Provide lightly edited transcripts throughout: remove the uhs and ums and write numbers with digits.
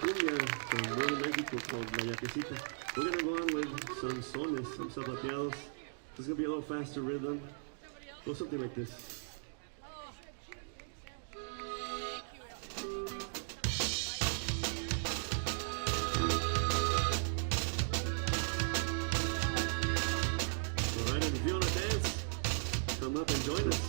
cumbia from Nuevo Mexico called La Yaquecita. We're gonna go on with some sones, some zapateados. It's gonna be a little faster rhythm. Go something like this. Alright, and if you wanna dance, come up and join us.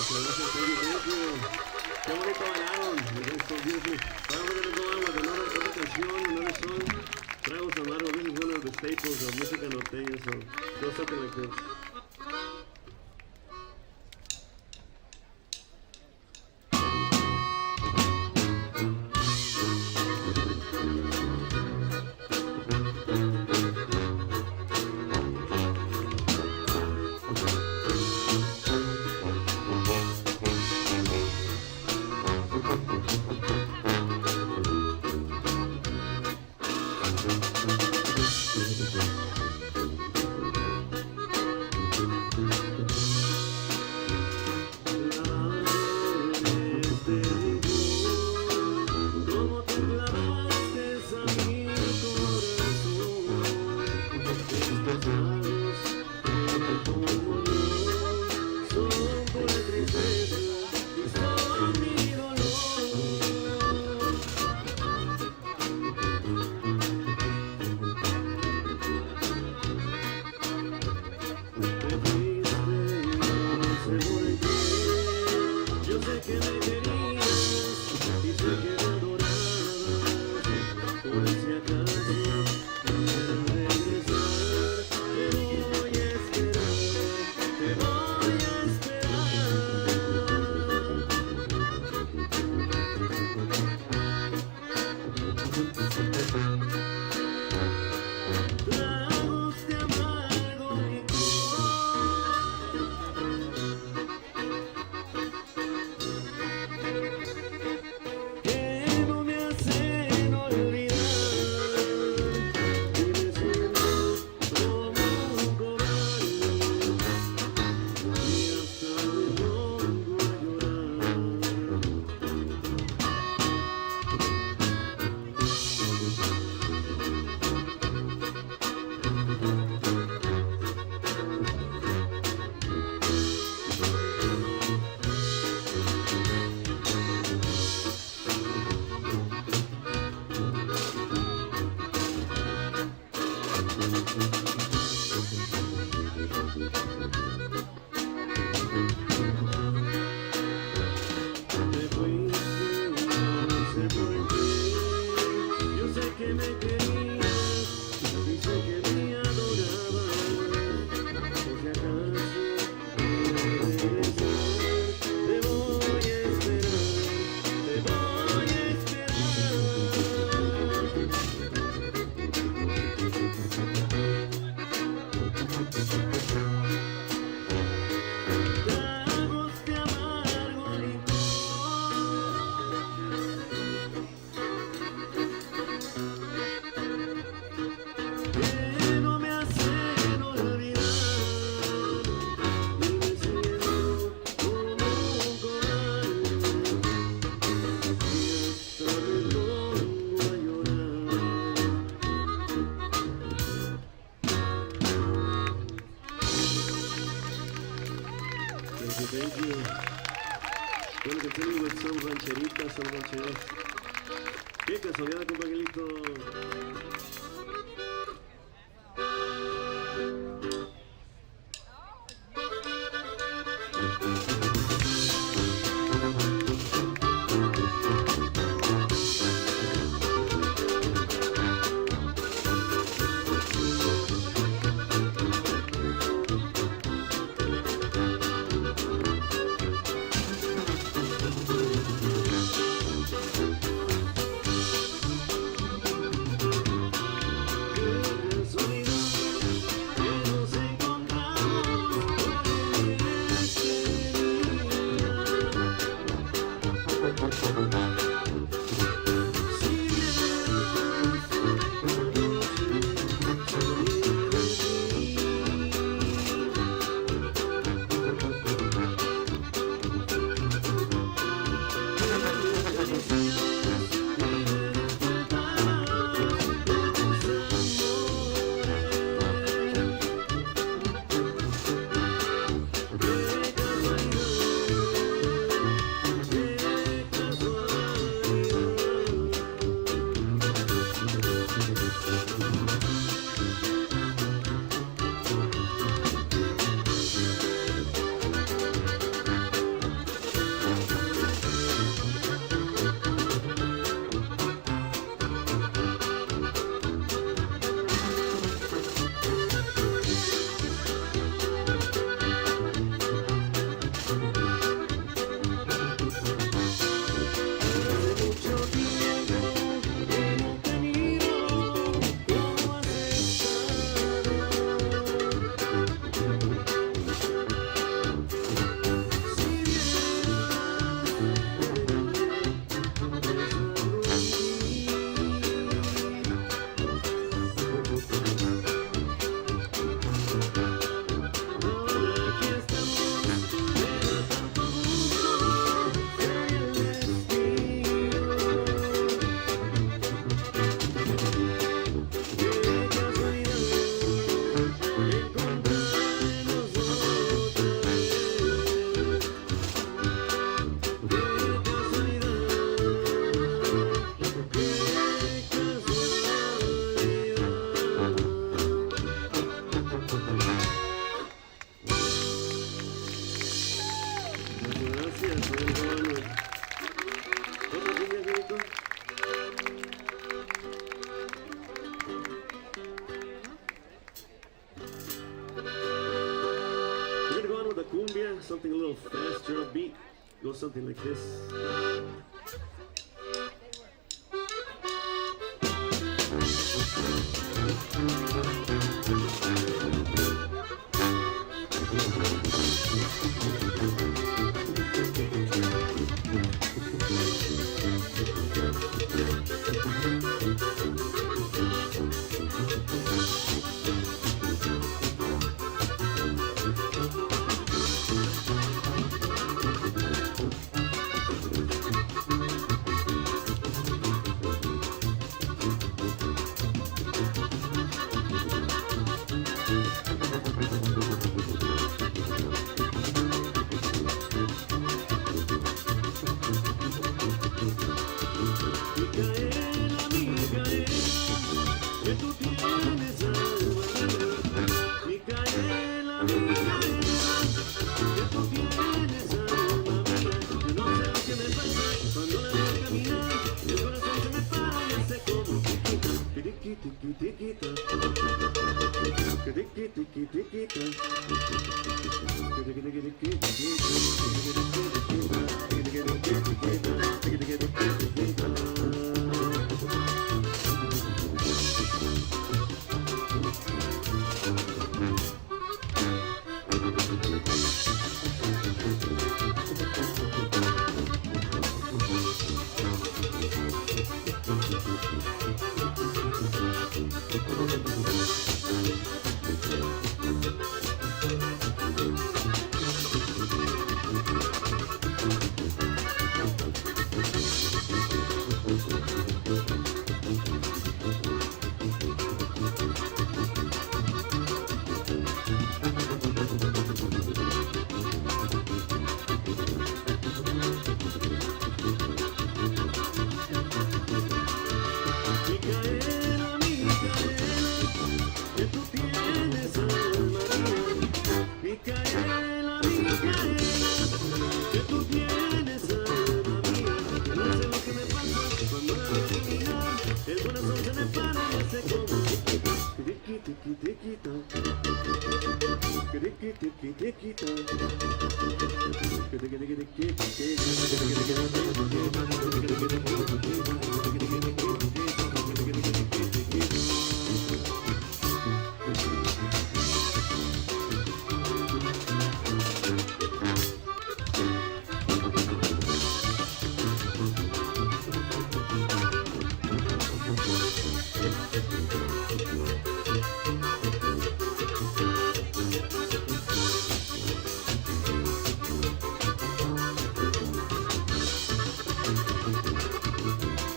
Muchas gracias, thank you. Qué bonito bailaron. You guys so beautiful. Ahora we're gonna go on with another canción, another song. Tragos amargos. This is one of the staples of música norteña, so go something like this. Thank you. We're going to continue with some rancheritas, some rancheras. Qué casualidad, compa Angelito. cumbias. We're gonna go on with otra cumbia, Federico. We're gonna go on with a cumbia, something a little faster, upbeat. Go something like this.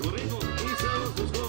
Corrijo, y sabrosos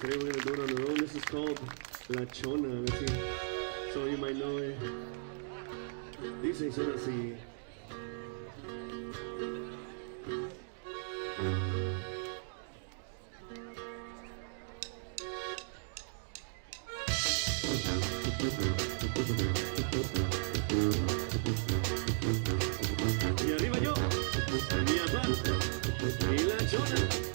today we're gonna do it on our own. This is called La Chona. Let's see. So you might know it. Dice y suena así. Y arriba yo, mi papá y la chona.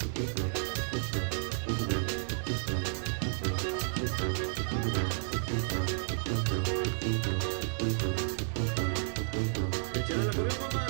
Échale la correa, papá.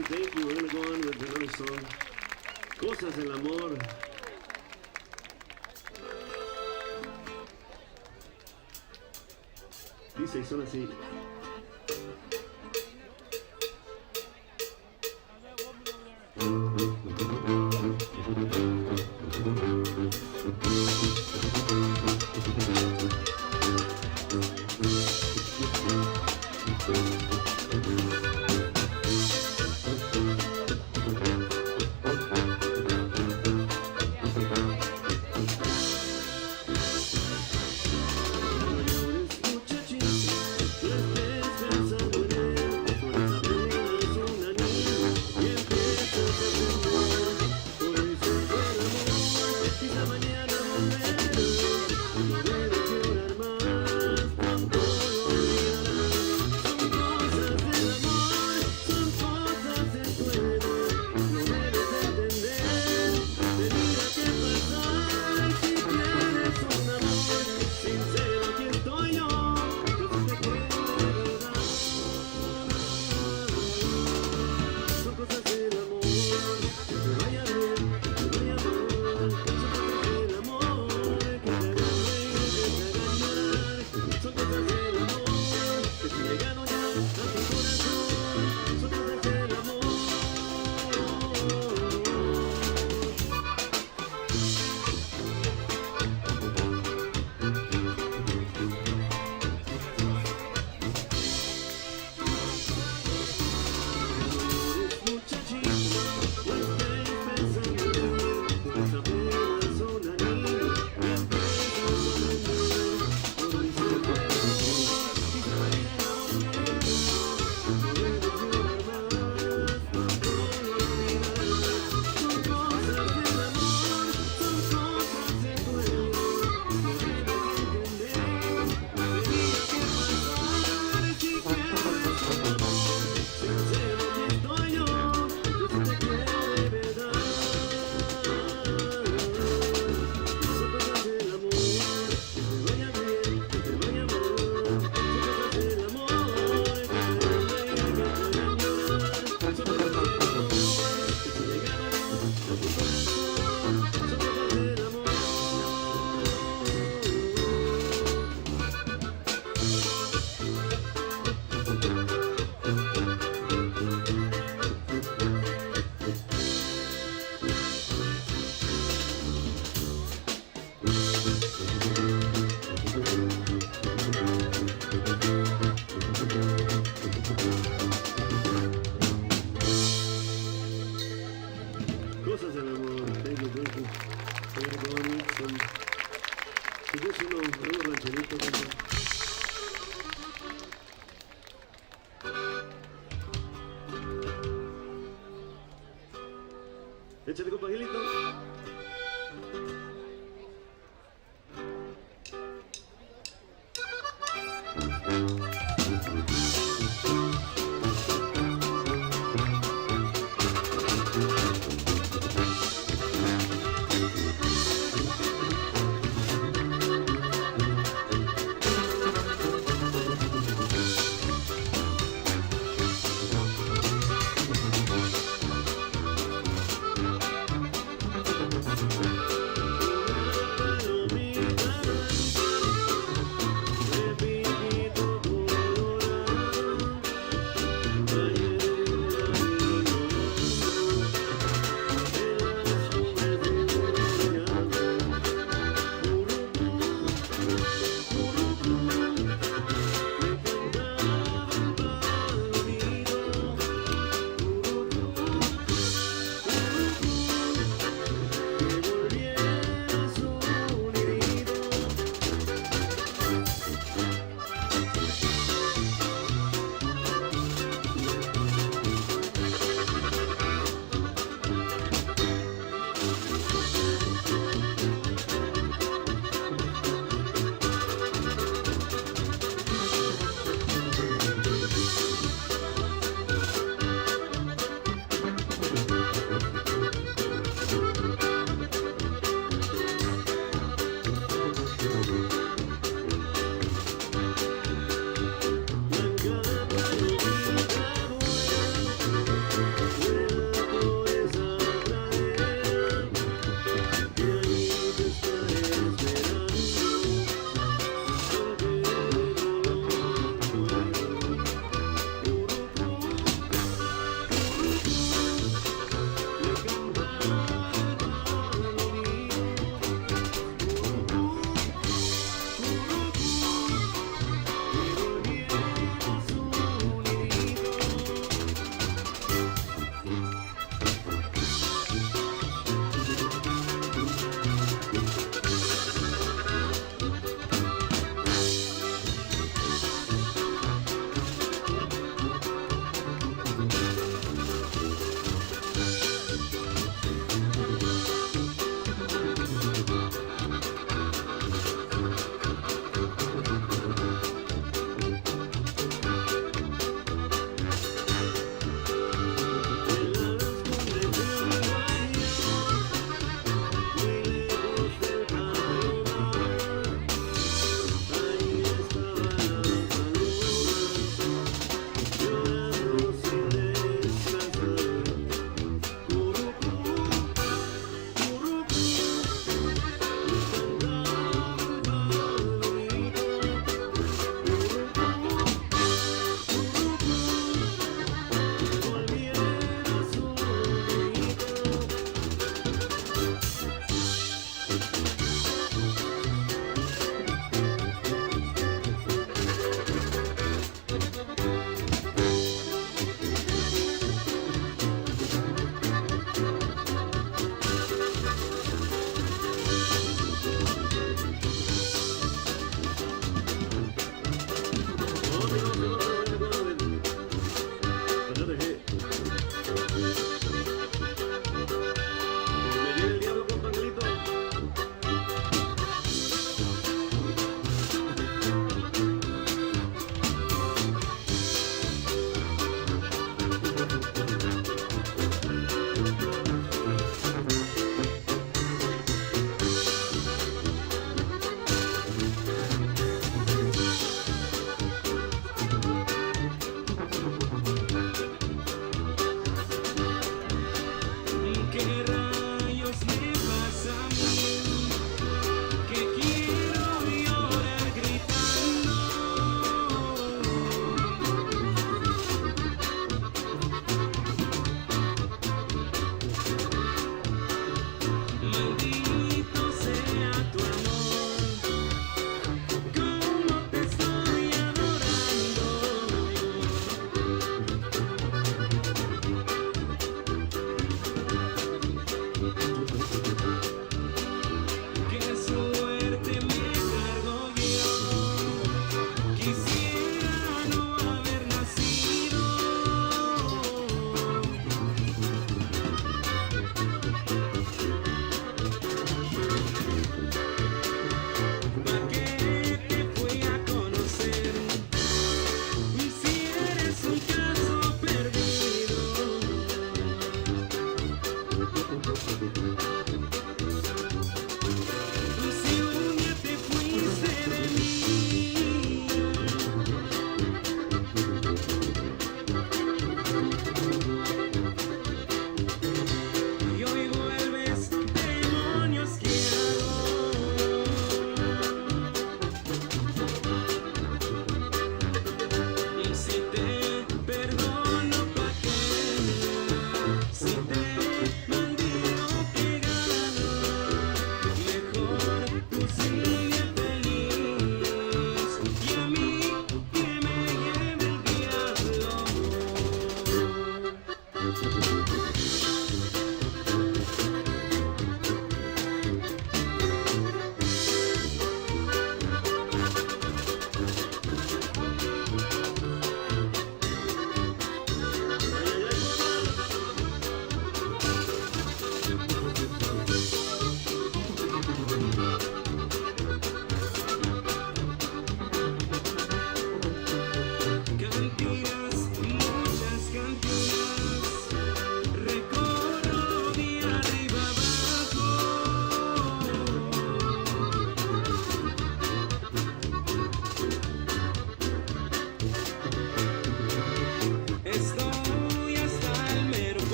you, thank you. We're going to go on with another song. Cosas del amor. Dice, son así. Cosas del amor. Thank you, thank you. We're going to go on with some traditional, unos rancheritos, ¿verdad? Échale, compa Gilito.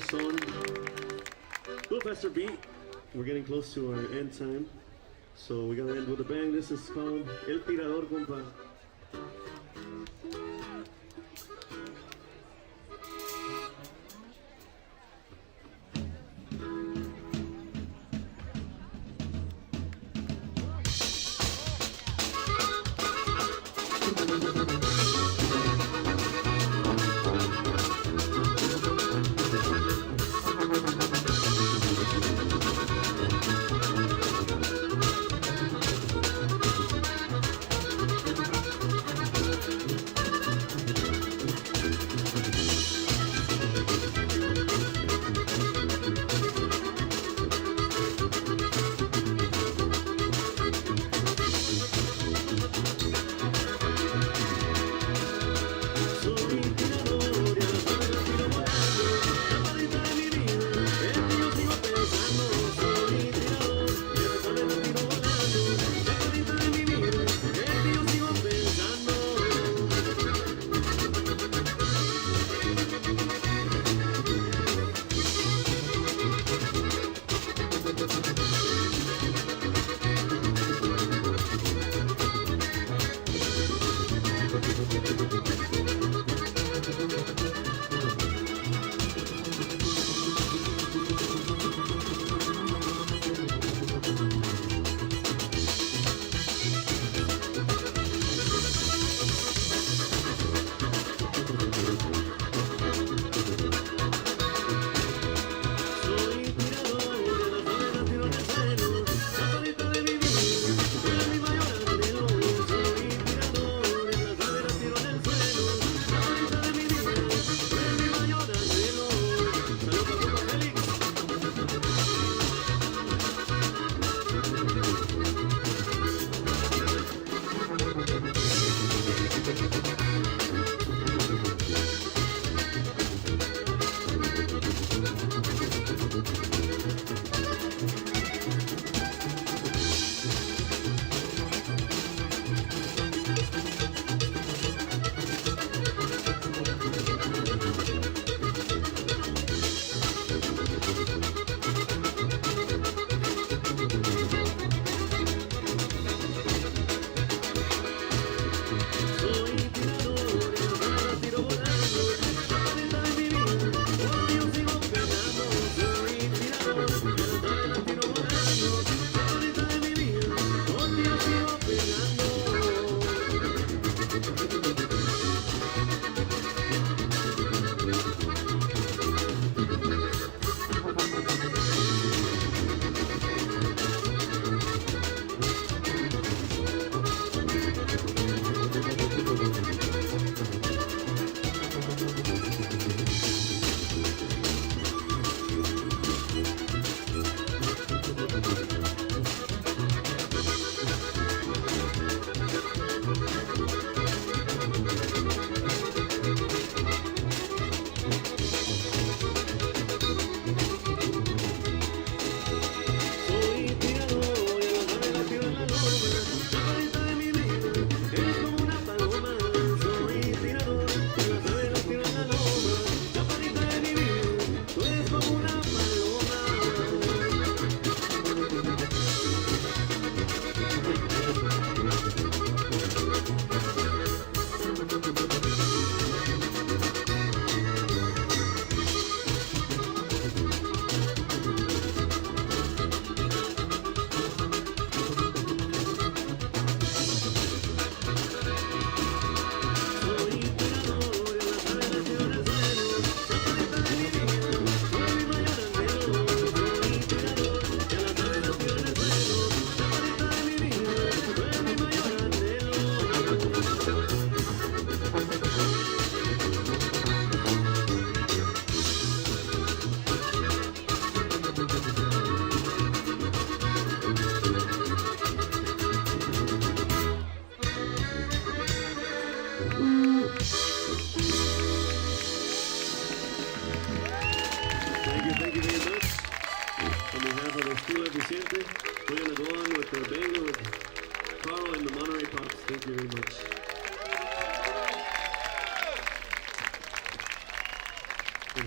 another song. A little faster beat. We're getting close to our end time. So we're gonna end with a bang. This is called El Tirador, compa.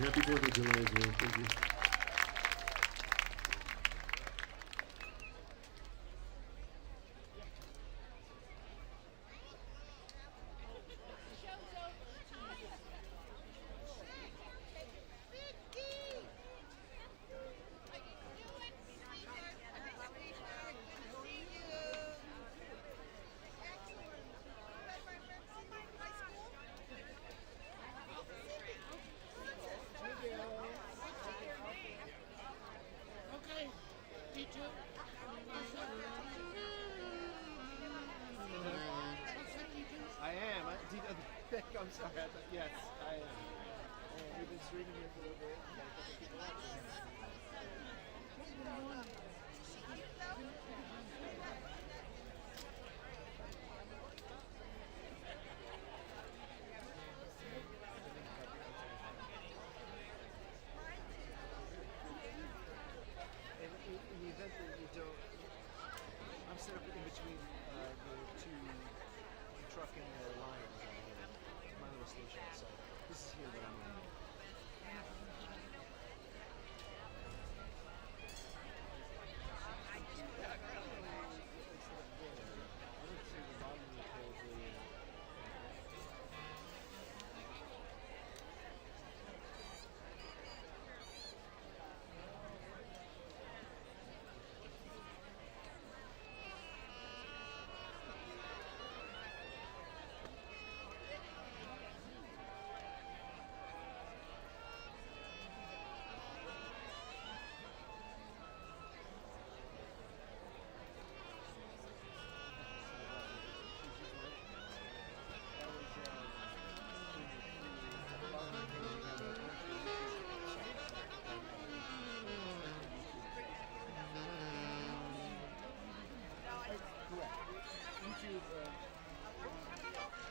happy 4th of July as well. Thank you. I'm sorry. Yes, I am. We've been streaming here for a little bit. We got a couple people watching. And in the event that you don't, I'm set up in between the two, the truck and the Lions. My little station, so this is here that I'm in.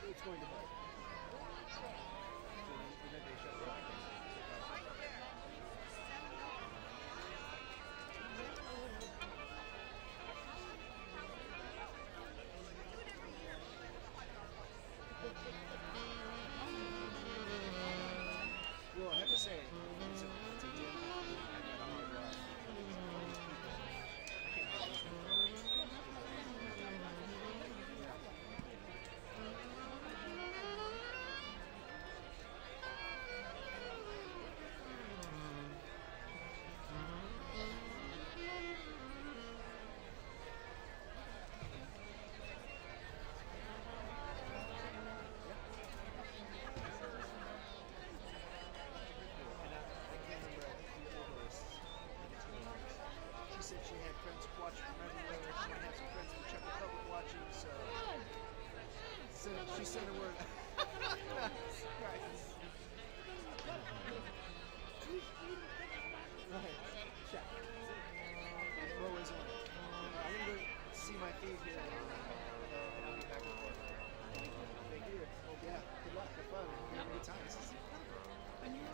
It's going to bite. So then they shut it off. Well, I have to say, it's a dim and a hard ride. Said she had friends watching from everywhere. She had some friends in the Czech Republic watching, so she sent a word. Right. Check. What was on? I'm going to see my feed here and I'll be back and forth. Thank you. Yeah, good luck. Have fun. Have a good time. And you're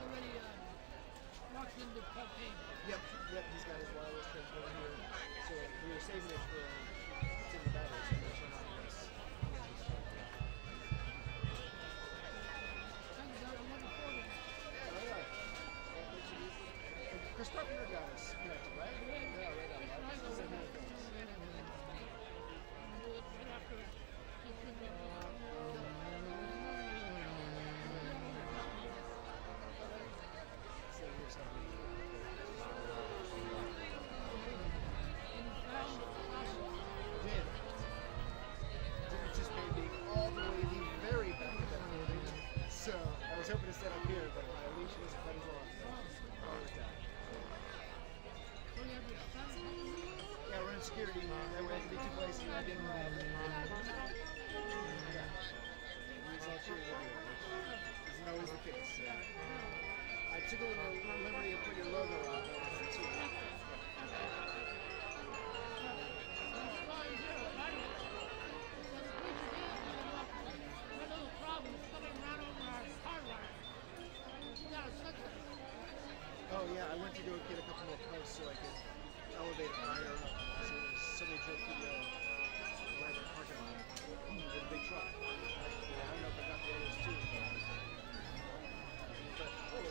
already locked into propane. Yep, he's got his wireless transmitter here. So we were saving it for it's in the battery, so we'll turn on this. Chris Carpenter got us connected, right? Yeah, right on. So I was hoping to set up here, but my leash was quite as long. Yeah, we're in security. That way I can be two places and I didn't rob. He's all cheered over here, which isn't always the case. So. I took a little liberty of putting your logo on there too. Oh yeah, I went to go get a couple more posts so I could elevate it higher up. So somebody drove through the library parking lot with a big truck. I don't know if I got the others too.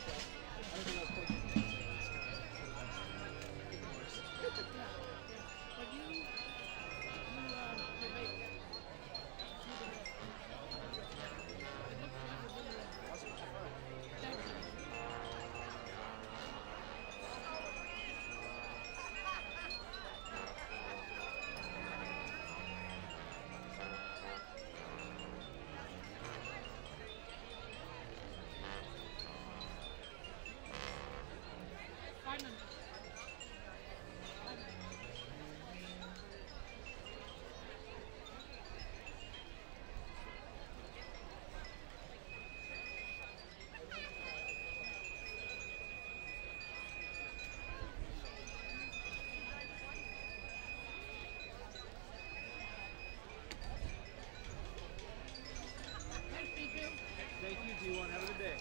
I think I was poking at it, so it's kind of for the best. It can worse. But you make to the Lord. It looks like a good Lord. Awesome. Have fun. Thank you. Finally. Thanks, Piku. Thank you, D1. Have a good day.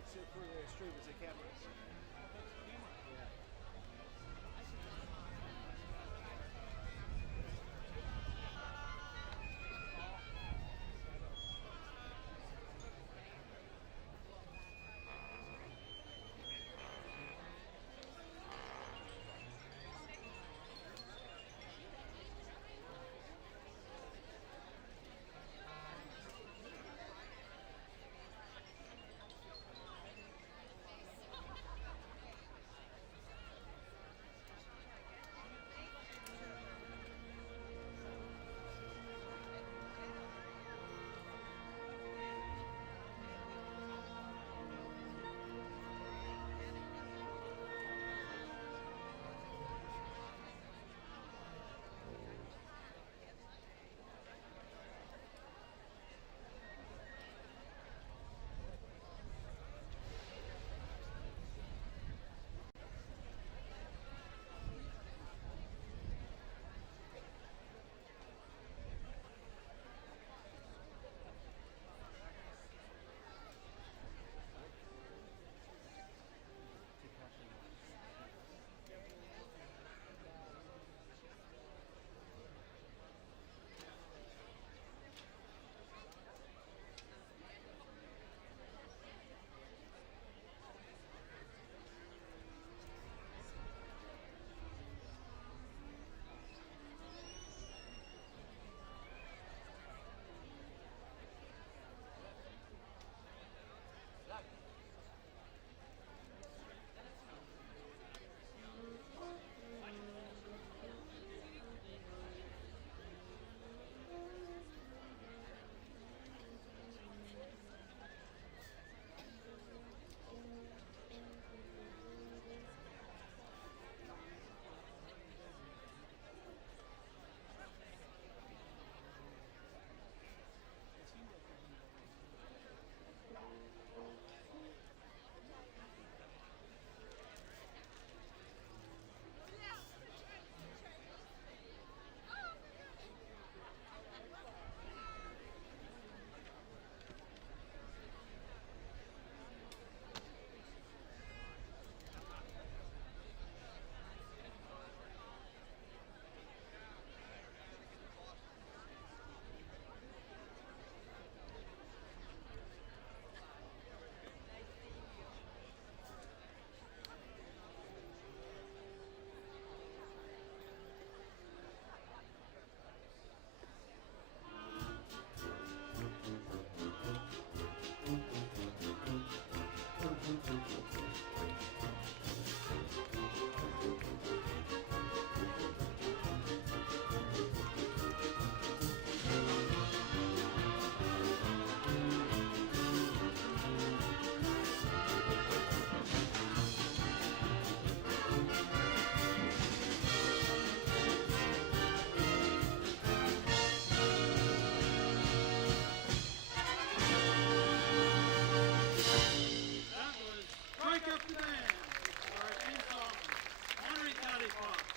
Except for the stream, it's a camera. Yeah. That was Strike Up the Band, our theme song, Monterey County Pops.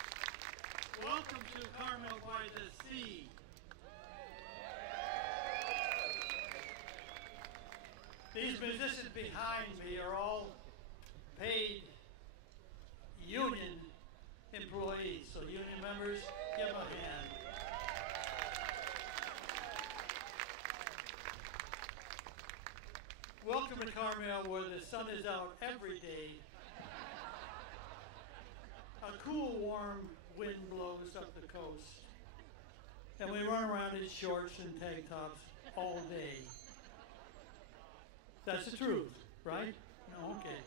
Welcome to Carmel by the Sea. These musicians behind me are all paid union employees, so union members, give them a hand. Welcome to Carmel, where the sun is out every day. A cool, warm wind blows up the coast. And we run around in shorts and tank tops all day. That's the truth, right? No, okay.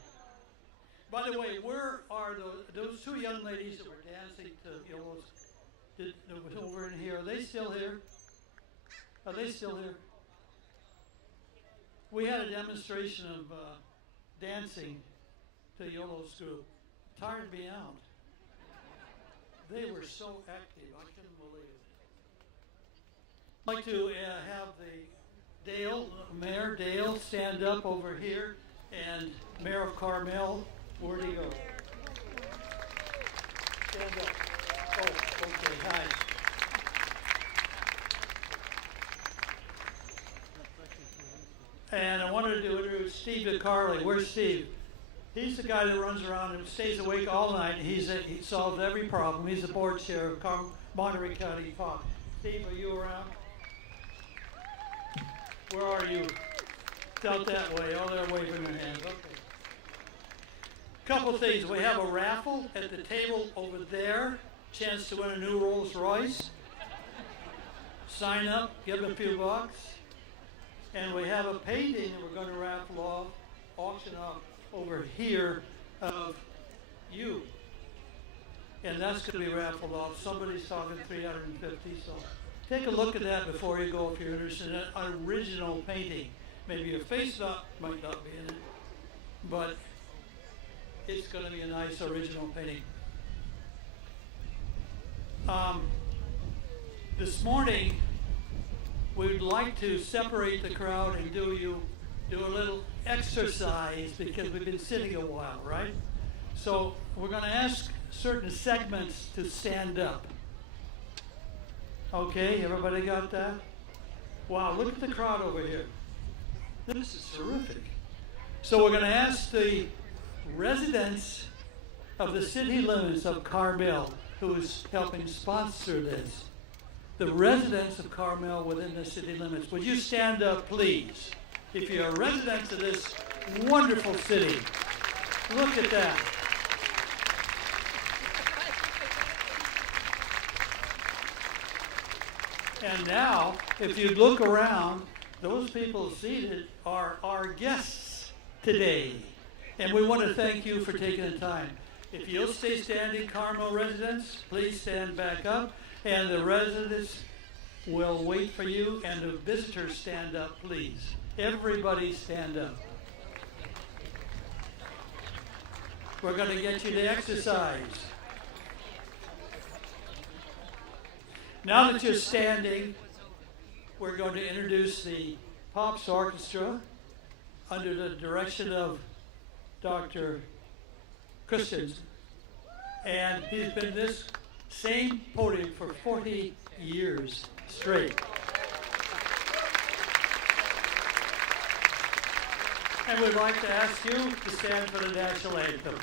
By the way, where are those two young ladies that were dancing to over in here? Are they still here? Are they still here? We had a demonstration of dancing to Yolo's group. Tired me out. They were so active, I couldn't believe it. I'd like to have the Dale, Mayor Dale, stand up over here, and Mayor of Carmel, where'd he go? Stand up. Oh, okay, hi. And I wanted to introduce Steve DeCarly. Where's Steve? He's the guy that runs around and stays awake all night. He solves every problem. He's the board chair of Monterey County Pops. Steve, are you around? Where are you? Out that way. Oh, they're waving their hands. Okay. Couple of things. We have a raffle at the table over there. Chance to win a new Rolls Royce. Sign up. Give them a few bucks. And we have a painting that we're going to raffle off, auction off over here of you. And that's going to be raffled off. Somebody's talking 350, so take a look at that before you go if you're interested in an original painting. Maybe your face might not be in it, but it's going to be a nice original painting. This morning, we'd like to separate the crowd and do a little exercise because we've been sitting a while, right? So we're going to ask certain segments to stand up. Okay, everybody got that? Wow, look at the crowd over here. This is terrific. So we're going to ask the residents of the city limits of Carmel, who is helping sponsor this, the residents of Carmel within the city limits. Would you stand up, please? If you're residents of this wonderful city, look at that. And now, if you look around, those people seated are our guests today. And we want to thank you for taking the time. If you'll stay standing, Carmel residents, please stand back up. And the residents will wait for you. And the visitors, stand up, please. Everybody stand up. We're going to get you to exercise. Now that you're standing, we're going to introduce the Pops Orchestra under the direction of Dr. Christensen. And he's been this same podium for 40 years straight. And we'd like to ask you to stand for the national anthem.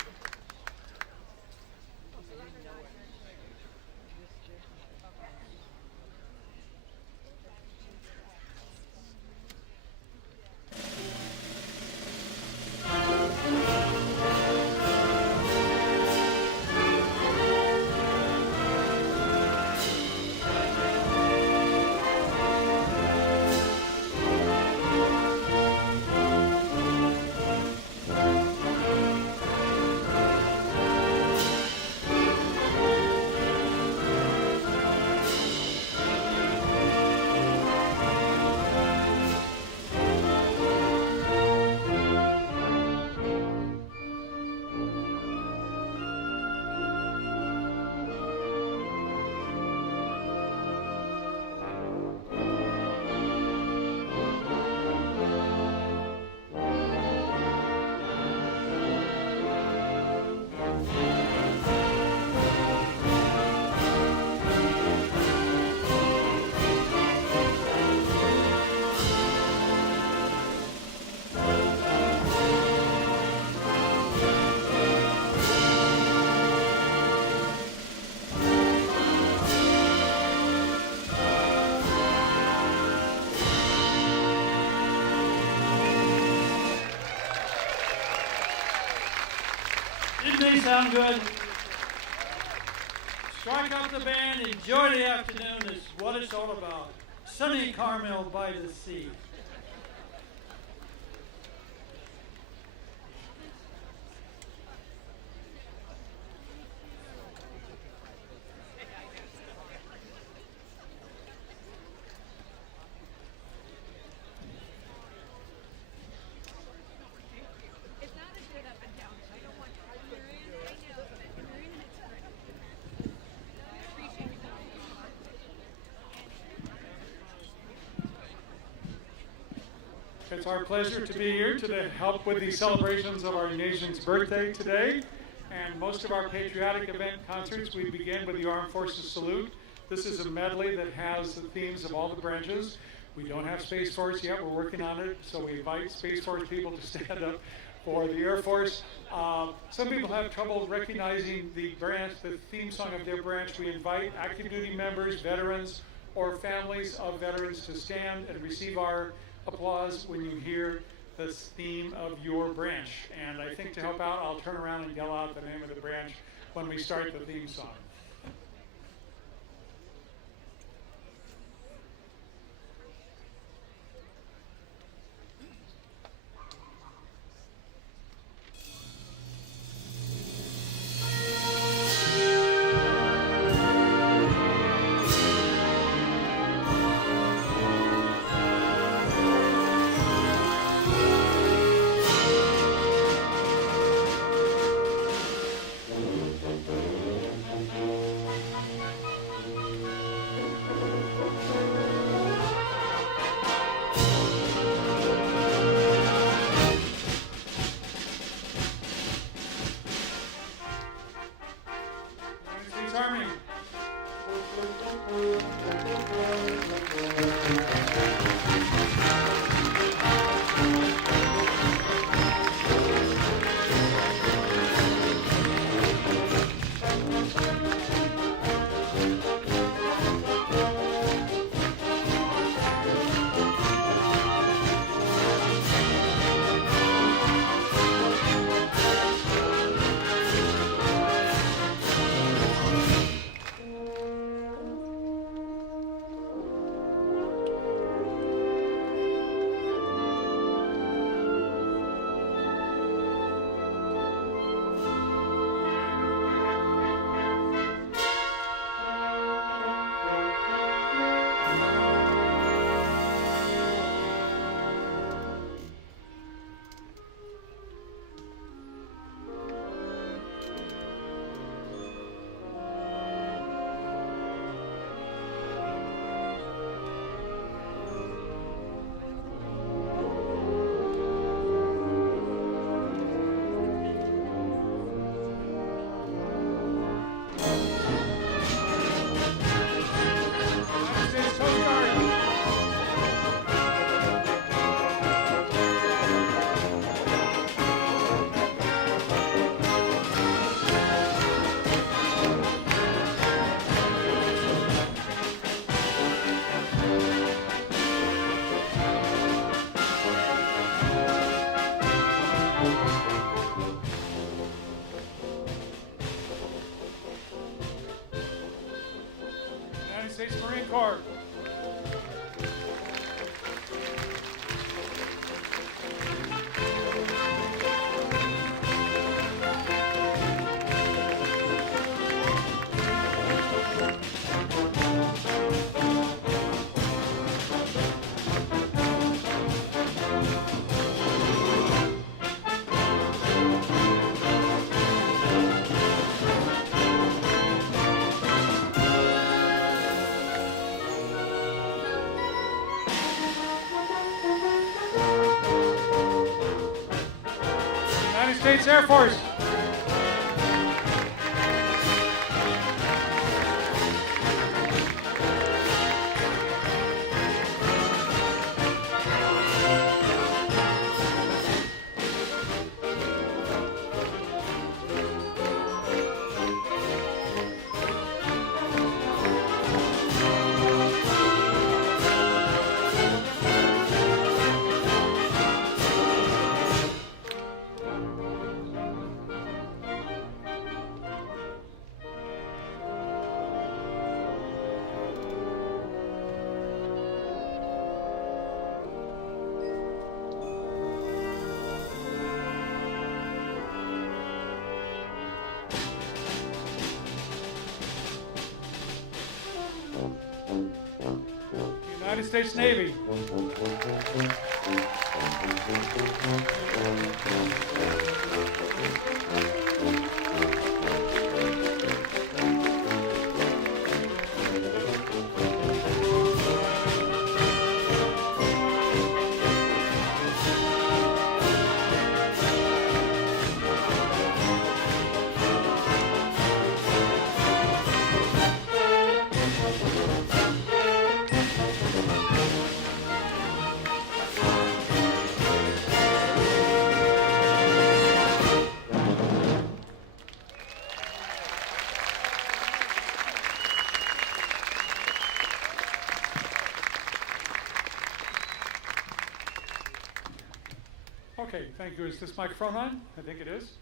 Didn't they sound good? Strike up the band, enjoy the afternoon is what it's all about. Sunny Carmel by the sea. It's not a good up and down. I don't want when you're in, I know, but when you're in, it's great. I appreciate you telling me. It's our pleasure to be here to help with the celebrations of our nation's birthday today. And most of our patriotic event concerts, we begin with the Armed Forces Salute. This is a medley that has the themes of all the branches. We don't have Space Force yet, we're working on it, so we invite Space Force people to stand up for the Air Force. Some people have trouble recognizing the branch, the theme song of their branch. We invite active duty members, veterans, or families of veterans to stand and receive our applause when you hear the theme of your branch. And I think to help out, I'll turn around and yell out the name of the branch when we start the theme song. Army. United States Marine Corps. United States Air Force. United States Navy. Okay, thank you. Is this microphone on? I think it is.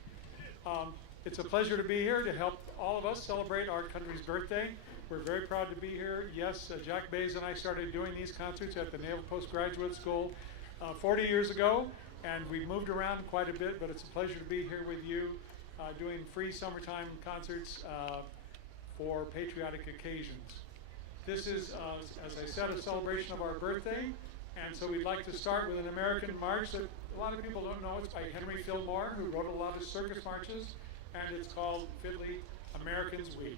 It's a pleasure to be here to help all of us celebrate our country's birthday. We're very proud to be here. Yes, Jack Bays and I started doing these concerts at the Naval Postgraduate School 40 years ago, and we've moved around quite a bit, but it's a pleasure to be here with you doing free summertime concerts for patriotic occasions. This is, as I said, a celebration of our birthday, and so we'd like to start with an American march that a lot of people don't know. It's by Henry Fillmore, who wrote a lot of circus marches, and it's called Fiddly Americans We.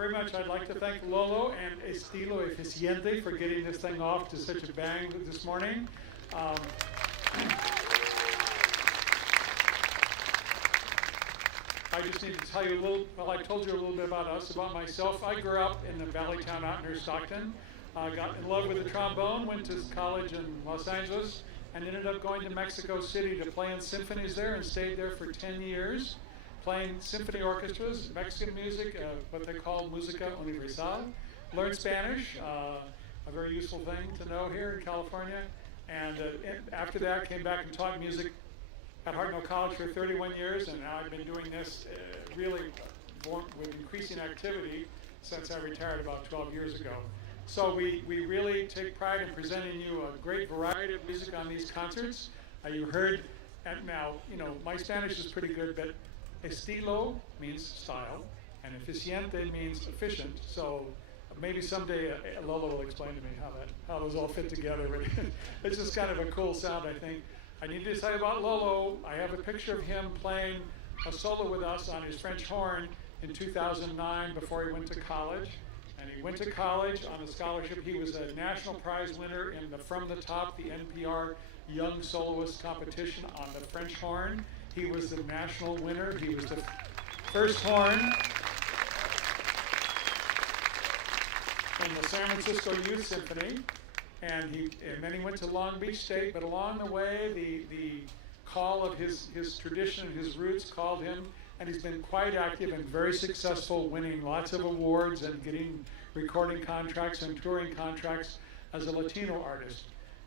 very much. I'd like to thank Lolo and Estilo Eficiente for getting this thing off to such a bang this morning. I just need to tell you a little, well, I told you a little bit about us, about myself. I grew up in the valley town out near Stockton. Got in love with the trombone, went to college in Los Angeles, and ended up going to Mexico City to play in symphonies there and stayed there for 10 years, playing symphony orchestras, Mexican music, what they call música universal. Learned Spanish, a very useful thing to know here in California. And after that, came back and taught music at Hartnell College for 31 years, and now I've been doing this really with increasing activity since I retired about 12 years ago. So we really take pride in presenting you a great variety of music on these concerts. You heard, and now, you know, my Spanish is pretty good, but estilo means style, and eficiente means efficient. So maybe someday Lola will explain to me how those all fit together. It's just kind of a cool sound, I think. I need to tell you about Lolo. I have a picture of him playing a solo with us on his French horn in 2009 before he went to college. And he went to college on a scholarship. He was a national prize winner in the From the Top, the NPR Young Soloist competition on the French horn. He was the national winner. He was the first horn in the San Francisco Youth Symphony. And then he went to Long Beach State, but along the way, the call of his tradition and his roots called him, and he's been quite active and very successful, winning lots of awards and getting recording contracts and touring contracts as a Latino artist.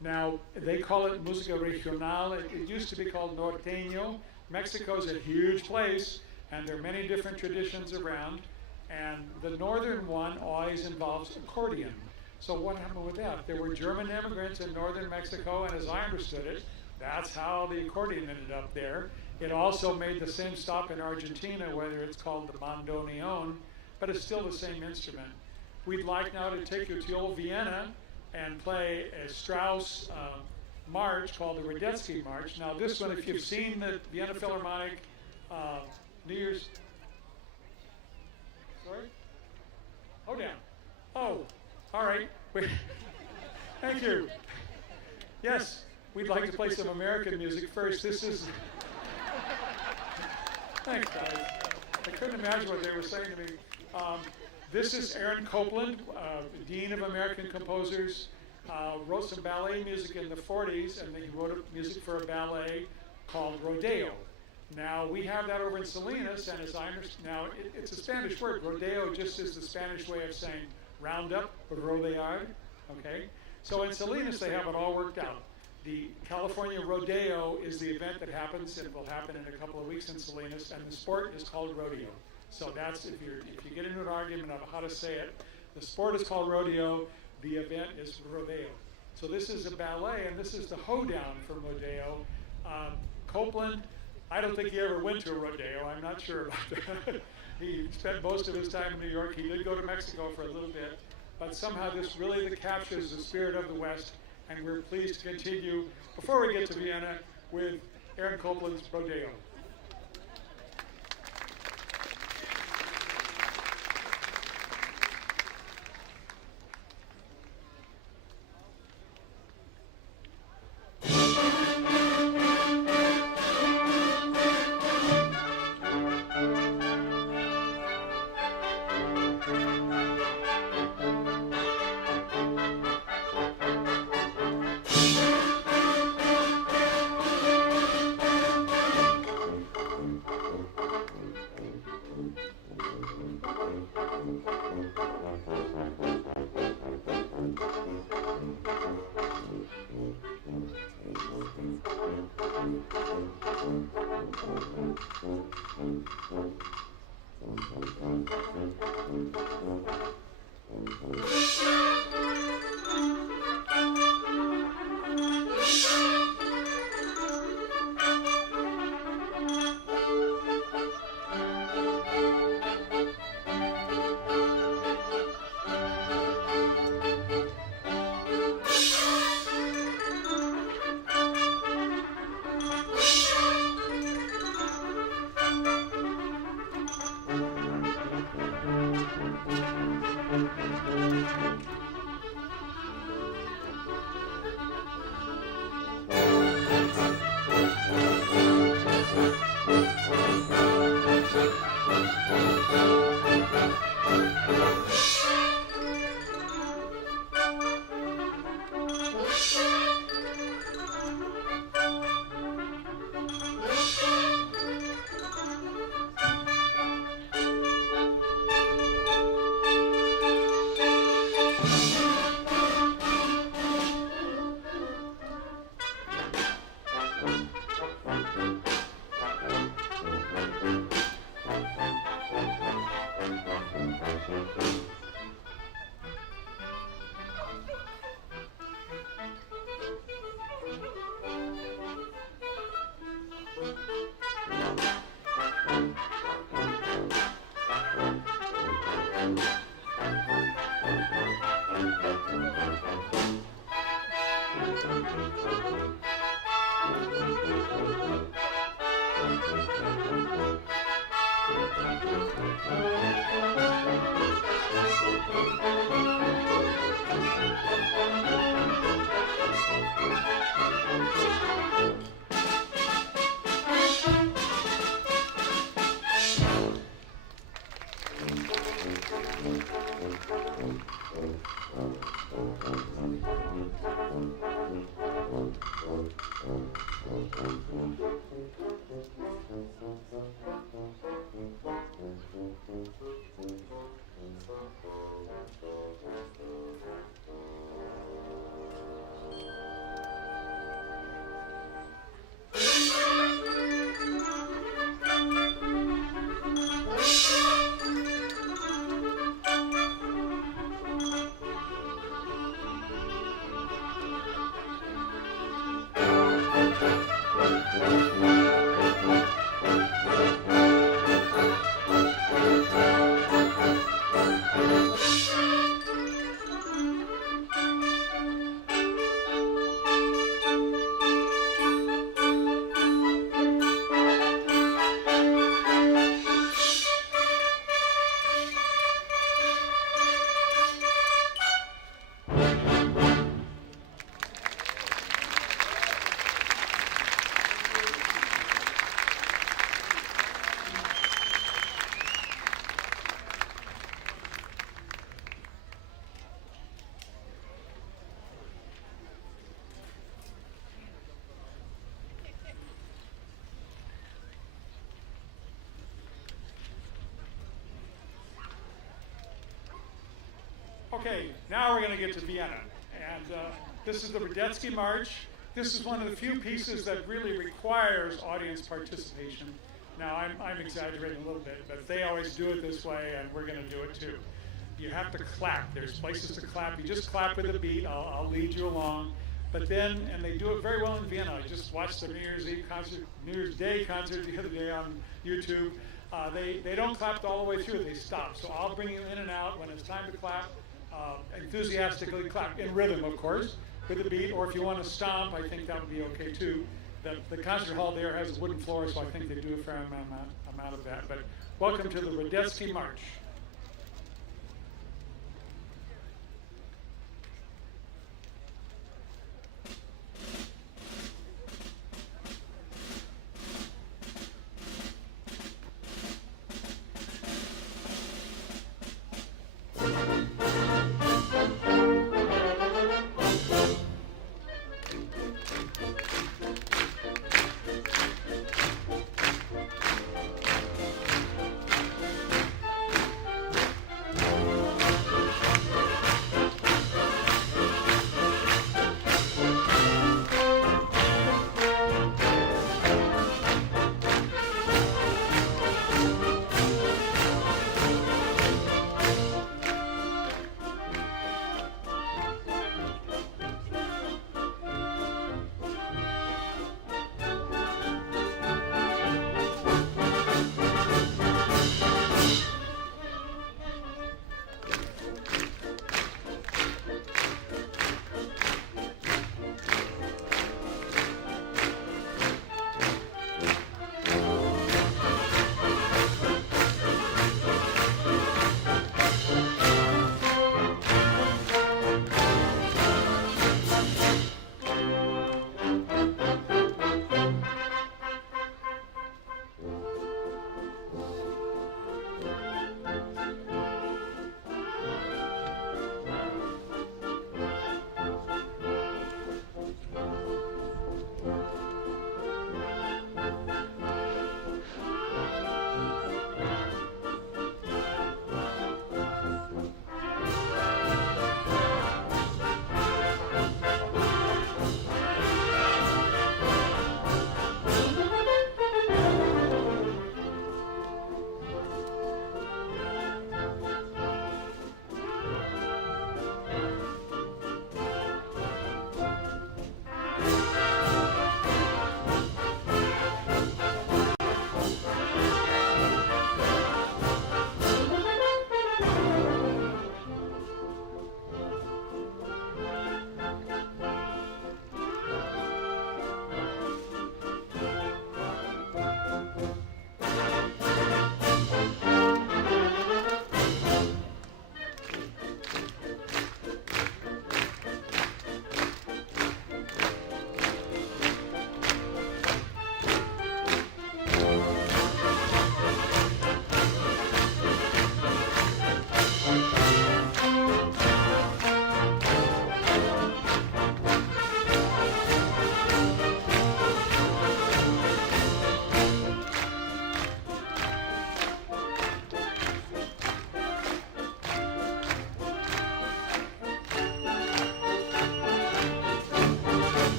Now, they call it música regional. It used to be called norteño. Mexico's a huge place, and there are many different traditions around, and the northern one always involves accordion. So what happened with that? There were German immigrants in northern Mexico, and as I understood it, that's how the accordion ended up there. It also made the same stop in Argentina, whether it's called the bandoneon, but it's still the same instrument. We'd like now to take you to old Vienna and play a Strauss march called the Radetzky March. Now this one, if you've seen the Vienna Philharmonic New Year's, sorry? Oh, down. Oh. All right. Thank you. Yes, we'd like to play some American music first. This is. Thanks, guys. I couldn't imagine what they were saying to me. This is Aaron Copland, Dean of American Composers. Wrote some ballet music in the 40s, and then he wrote music for a ballet called Rodeo. Now, we have that over in Salinas, and as I understand, now it's a Spanish word. Rodeo just is the Spanish way of saying roundup, or rodear, okay? So in Salinas, they have it all worked out. The California Rodeo is the event that happens, and it will happen in a couple of weeks in Salinas, and the sport is called rodeo. So that's, if you get into an argument of how to say it, the sport is called rodeo, the event is rodeo. So this is a ballet, and this is the hoedown from rodeo. Copeland, I don't think he ever went to a rodeo. I'm not sure about that. He spent most of his time in New York. He did go to Mexico for a little bit, but somehow this really captures the spirit of the West, and we're pleased to continue, before we get to Vienna, with Aaron Copeland's Rodeo. Okay, now we're going to get to Vienna. And this is the Radetzky March. This is one of the few pieces that really requires audience participation. Now, I'm exaggerating a little bit, but they always do it this way, and we're going to do it too. You have to clap. There's places to clap. You just clap with a beat. I'll lead you along. But then, and they do it very well in Vienna. I just watched the New Year's Eve concert, New Year's Day concert the other day on YouTube. They don't clap all the way through. They stop. So I'll bring you in and out when it's time to clap. Enthusiastically clap, in rhythm, of course, with a beat, or if you want to stomp, I think that would be okay too. The concert hall there has a wooden floor, so I think they do a fair amount of that. But welcome to the Radetzky March.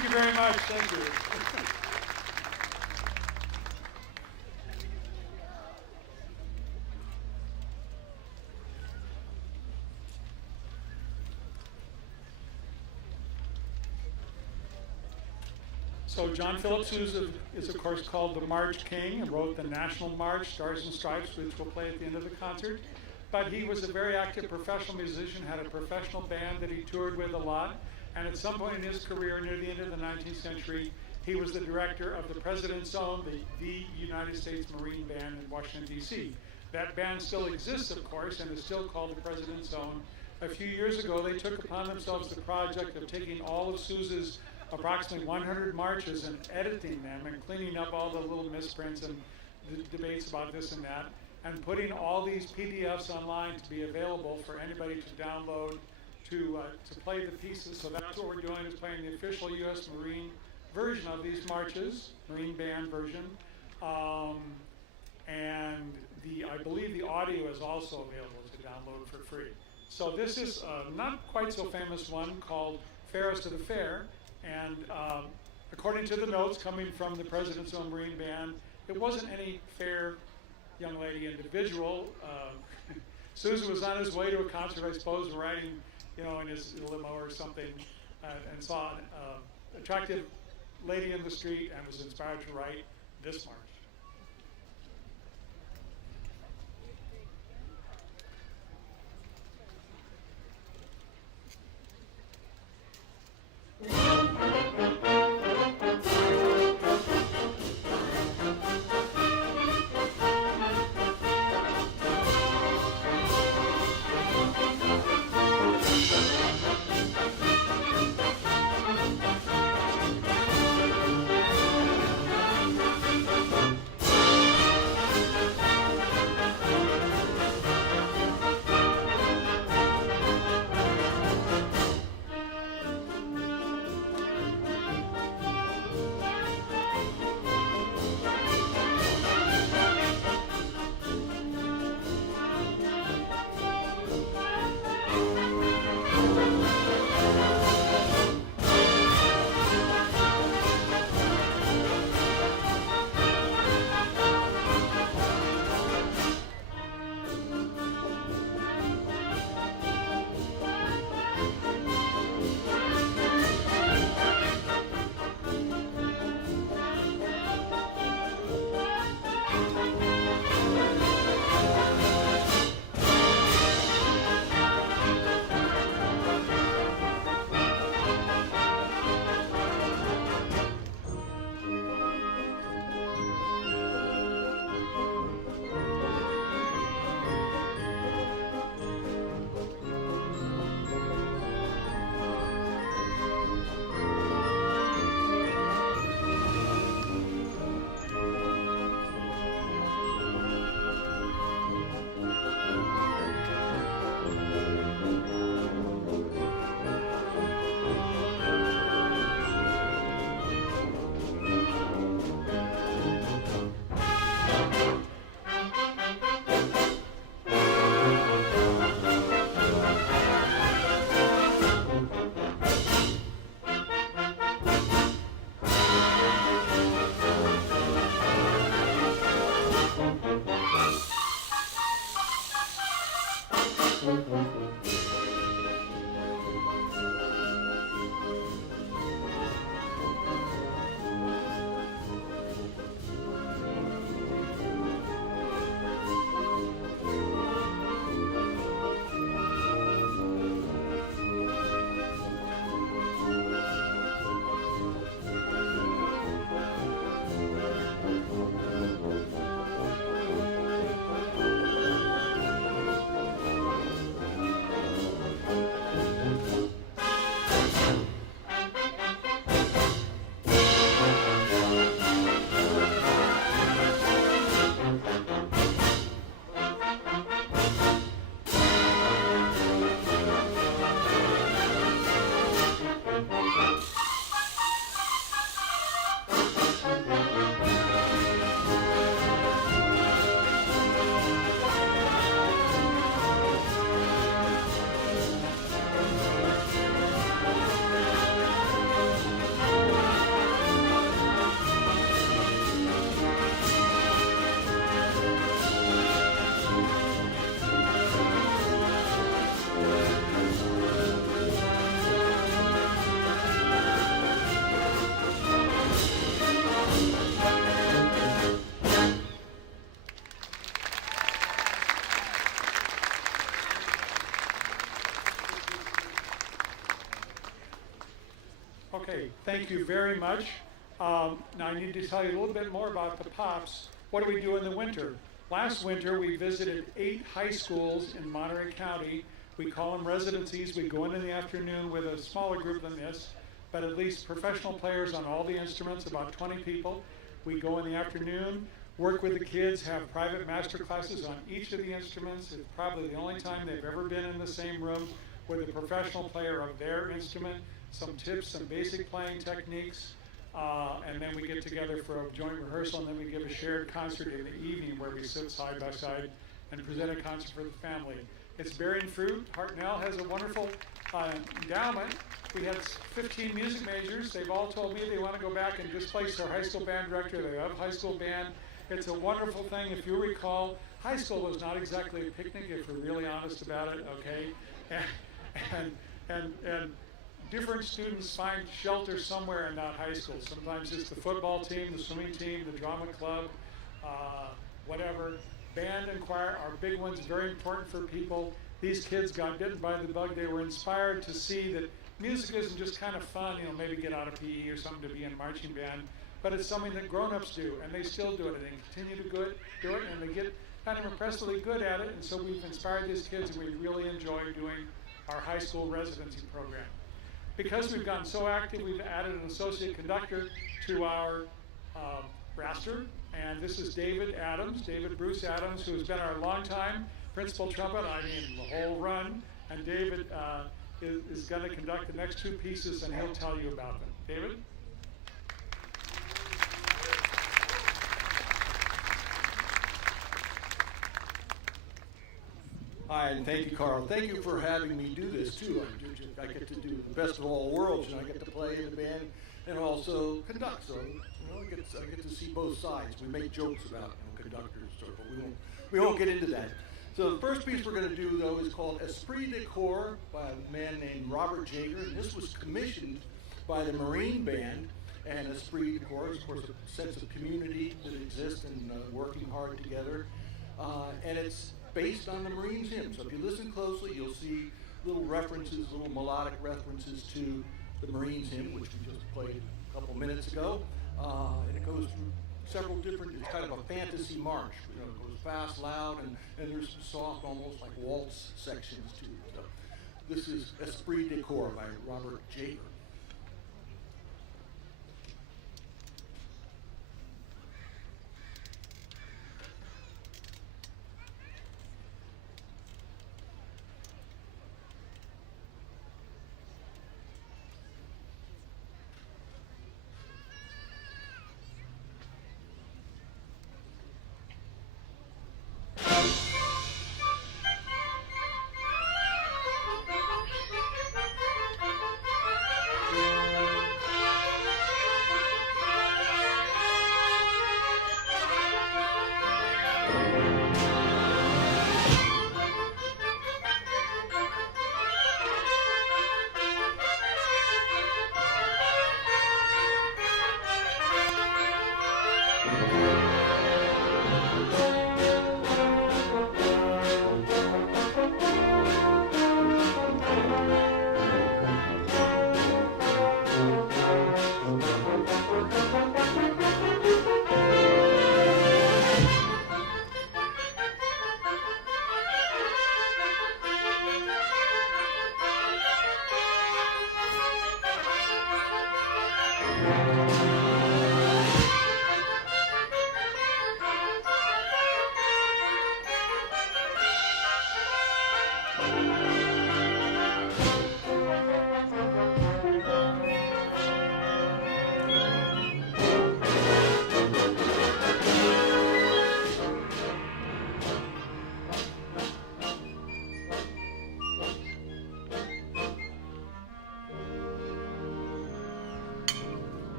Thank you very much. Thank you. So John Philip Sousa is of course called the March King and wrote the National March, Stars and Stripes, which we'll play at the end of the concert. But he was a very active professional musician, had a professional band that he toured with a lot. And at some point in his career, near the end of the 19th century, he was the director of the President's Own, the United States Marine Band in Washington, D.C. That band still exists, of course, and is still called the President's Own. A few years ago, they took upon themselves the project of taking all of Sousa's approximately 100 marches and editing them and cleaning up all the little misprints and the debates about this and that, and putting all these PDFs online to be available for anybody to download to play the pieces. So that's what we're doing, is playing the official U.S. Marine version of these marches, Marine Band version. And I believe the audio is also available to download for free. So this is a not quite so famous one called Fairest of the Fair. And according to the notes coming from the President's Own Marine Band, it wasn't any fair young lady individual. Sousa was on his way to a concert, I suppose, riding, in his limo or something, and saw an attractive lady in the street and was inspired to write this march. thank you very much. Now I need to tell you a little bit more about the Pops. What do we do in the winter? Last winter we visited 8 high schools in Monterey County. We call them residencies. We go in the afternoon with a smaller group than this, but at least professional players on all the instruments, about 20 people. We go in the afternoon, work with the kids, have private master classes on each of the instruments. It's probably the only time they've ever been in the same room with a professional player of their instrument, some tips, some basic playing techniques, and then we get together for a joint rehearsal, and then we give a shared concert in the evening where we sit side by side and present a concert for the family. It's bearing fruit. Hartnell has a wonderful endowment. We had 15 music majors. They've all told me they want to go back and displace their high school band director. They have high school band. It's a wonderful thing. If you recall, high school was not exactly a picnic, if we're really honest about it, okay? And different students find shelter somewhere in that high school. Sometimes it's the football team, the swimming team, the drama club, whatever. Band and choir are big ones, very important for people. These kids got bitten by the bug. They were inspired to see that music isn't just kind of fun, maybe get out of PE or something to be in marching band, but it's something that grown-ups do, and they still do it, and they continue to do it, and they get kind of impressively good at it, and so we've inspired these kids, and we really enjoy doing our high school residency program. Because we've gotten so active, we've added an associate conductor to our roster, and this is David Bruce Adams, who has been our longtime principal trumpet, the whole run, and David is going to conduct the next 2 pieces, and he'll tell you about them. David? Hi, and thank you, Carl. Thank you for having me do this, too. I get to do the best of all worlds, and I get to play in the band and also conduct. So, I get to see both sides. We make jokes about conductors, but we won't get into that. So the first piece we're going to do, though, is called Esprit de Corps by a man named Robert Jager. And this was commissioned by the Marine Band. And Esprit de Corps is, of course, a sense of community that exists and working hard together. And it's based on the Marines' hymn. So if you listen closely, you'll see little melodic references to the Marines' hymn, which we just played a couple minutes ago. And it goes through several different, it's kind of a fantasy march. It goes fast, loud, and there's some soft, almost like waltz sections too. So this is Esprit de Corps by Robert Jager.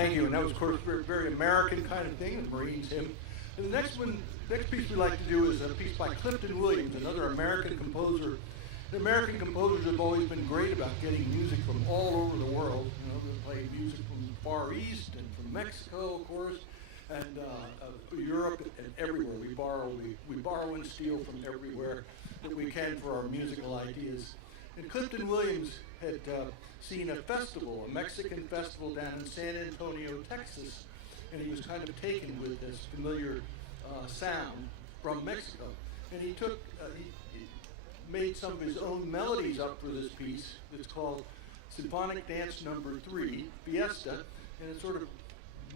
Thank you, and that was, of course, very, very American kind of thing, the Marines hymn. And the next piece we like to do is a piece by Clifton Williams, another American composer. The American composers have always been great about getting music from all over the world. You know, they play music from the Far East and from Mexico, of course, and Europe and everywhere. We borrow and steal from everywhere that we can for our musical ideas. And Clifton Williams had seen a festival, a Mexican festival down in San Antonio, Texas, and he was kind of taken with this familiar sound from Mexico. And he took, he made some of his own melodies up for this piece. It's called Symphonic Dance Number 3, Fiesta, and it's sort of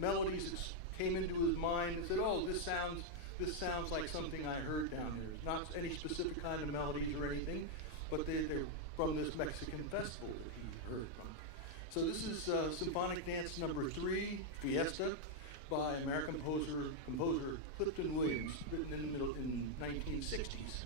melodies that came into his mind and said, oh, this sounds like something I heard down there. Not any specific kind of melodies or anything, but they're from this Mexican festival that he heard from. So this is Symphonic Dance Number 3, Fiesta, by American composer Clifton Williams, written in 1960s.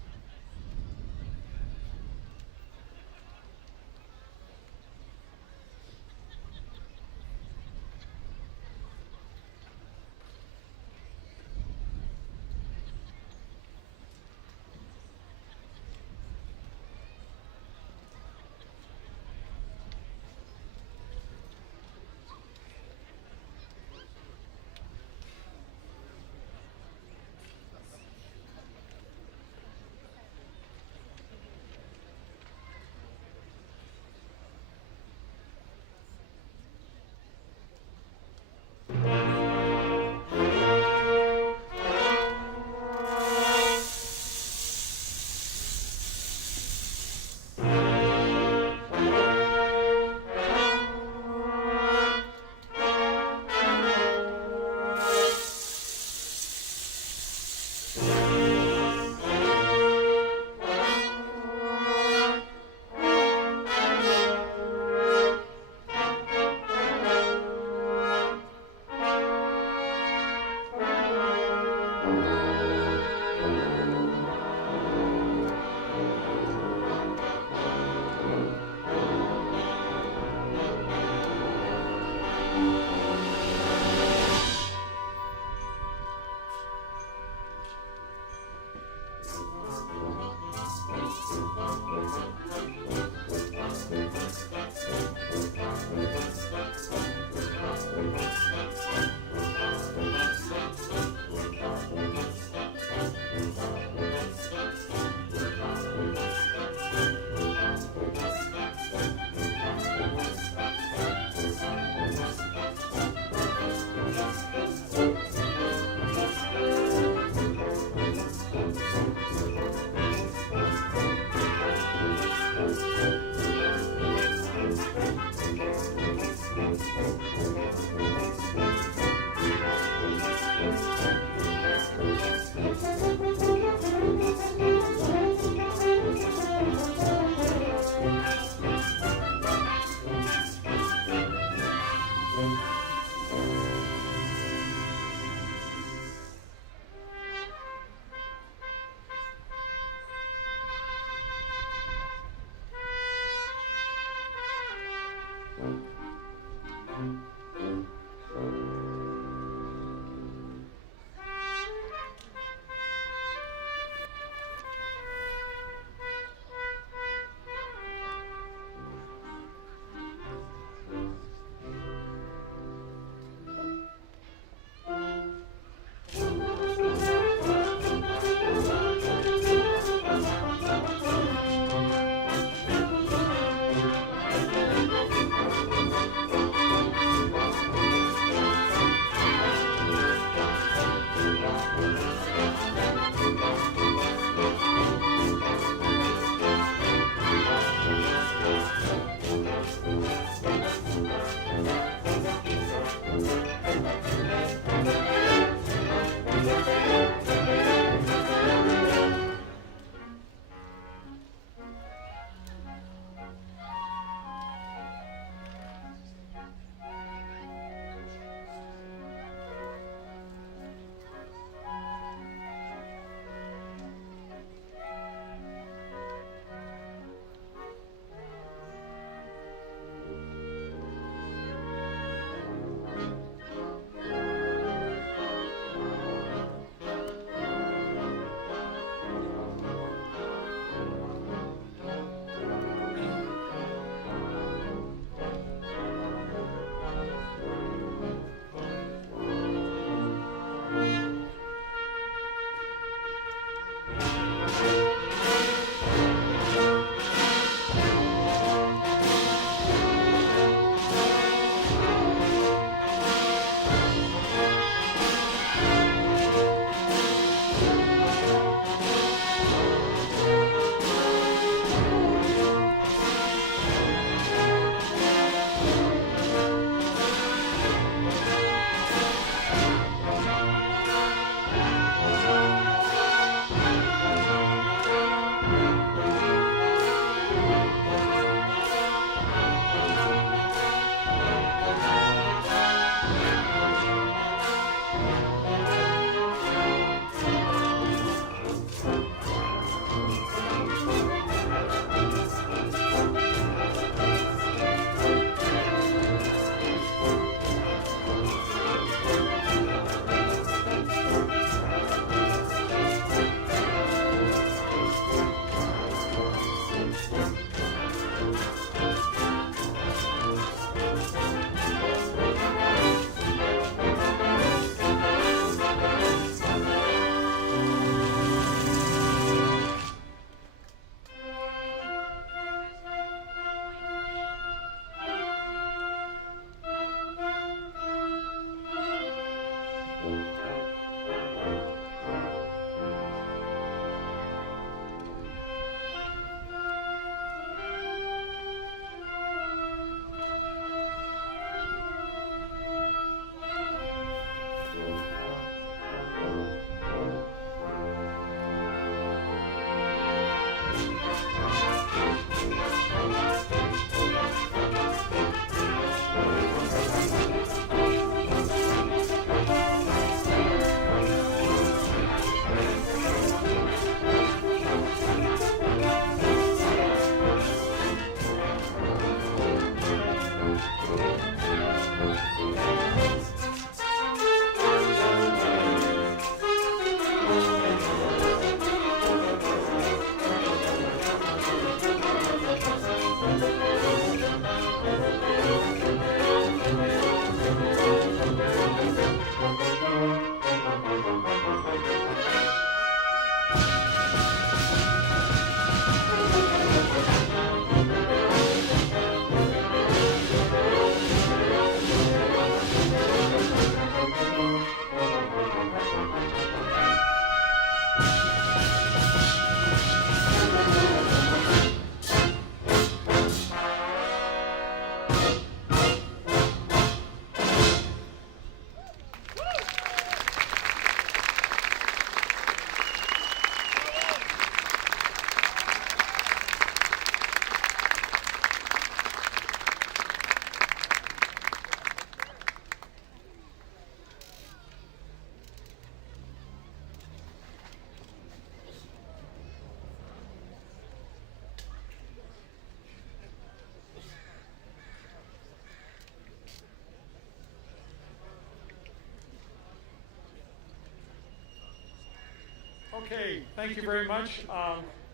Okay, thank you very much.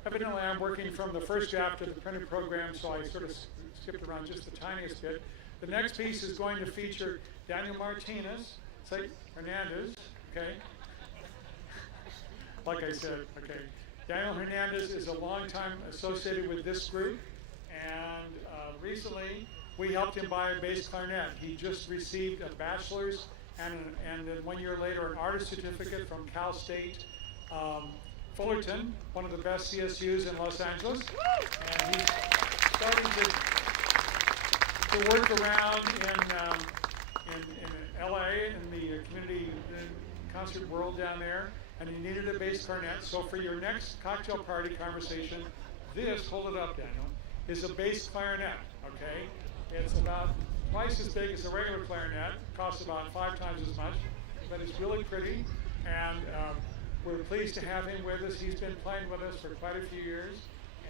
Evidently, I'm working from the first draft of the printed program, so I sort of skipped around just the tiniest bit. The next piece is going to feature Daniel Martinez, Hernandez, okay? Like I said, okay. Daniel Hernandez is a longtime associated with this group, and recently we helped him buy a bass clarinet. He just received a bachelor's and then 1 year later an artist certificate from Cal State Fullerton, one of the best CSUs in Los Angeles. And he's starting to work around in LA, in the community concert world down there, and he needed a bass clarinet. So for your next cocktail party conversation, this, hold it up, Daniel, is a bass clarinet, okay? It's about twice as big as a regular clarinet, costs about 5 times as much, but it's really pretty, and we're pleased to have him with us. He's been playing with us for quite a few years,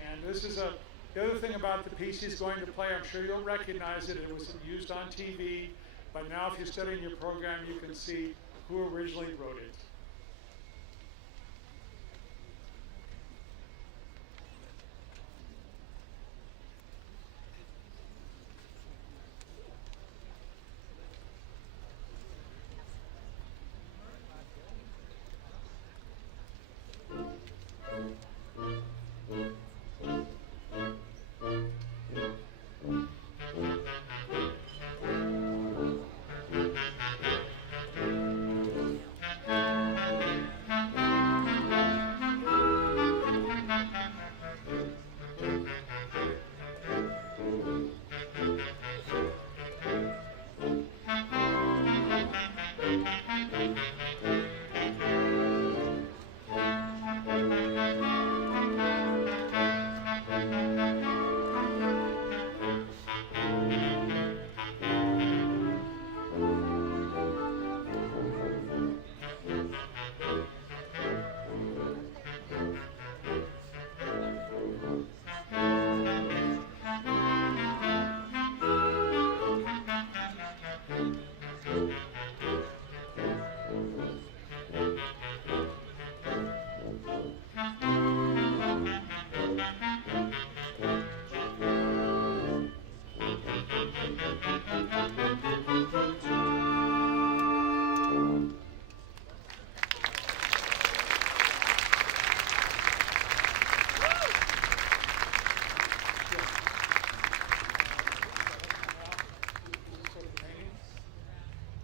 and this is the other thing about the piece he's going to play, I'm sure you'll recognize it. It was used on TV, but now if you're studying your program, you can see who originally wrote it.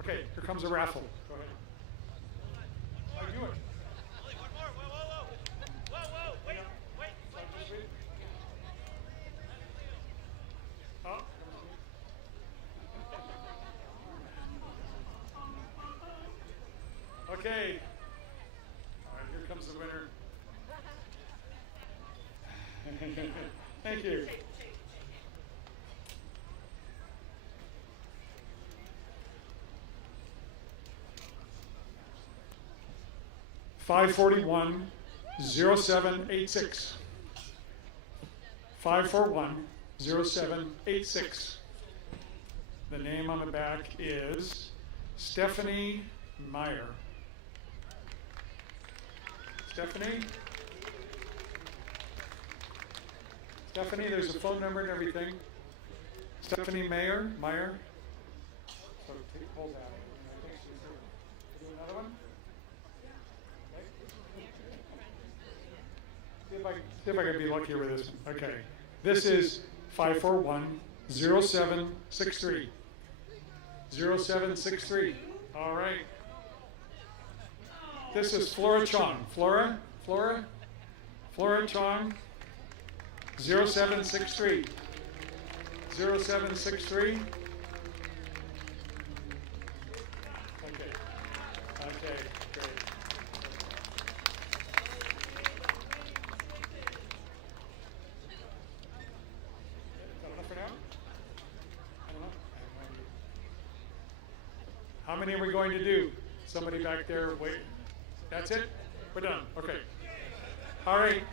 Okay, here comes a raffle. Go ahead. Oh, do it. Only one more. Whoa. Wait. Oh. Okay. All right, here comes the winner. Thank you. $541-0786. 541-0786. The name on the back is Stephanie Meyer. Stephanie? Stephanie, there's a phone number and everything. Stephanie Meyer? So hold that. Do another one? See if I can be luckier with this one. Okay. This is 541-0763. 0763. All right. This is Flora Chong. Flora Chong. 0763. 0763. Okay, great. How many are we going to do? Somebody back there, wait. That's it? We're done. Okay. All right.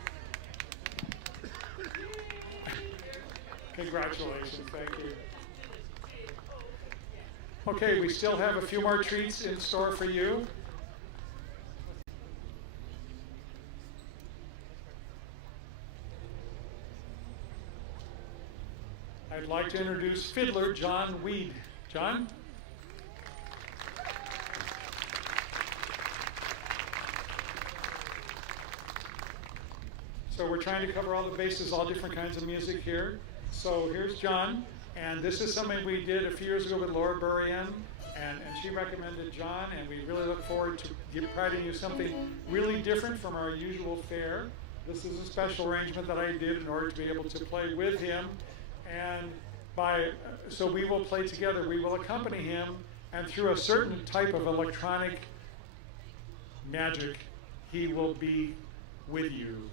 Congratulations. Thank you. Okay, we still have a few more treats in store for you. I'd like to introduce fiddler John Weed. John? So we're trying to cover all the bases, all different kinds of music here. So here's John, and this is something we did a few years ago with Laura Burian, and she recommended John, and we really look forward to providing you something really different from our usual fare. This is a special arrangement that I did in order to be able to play with him, and so we will play together. We will accompany him, and through a certain type of electronic magic, he will be with you.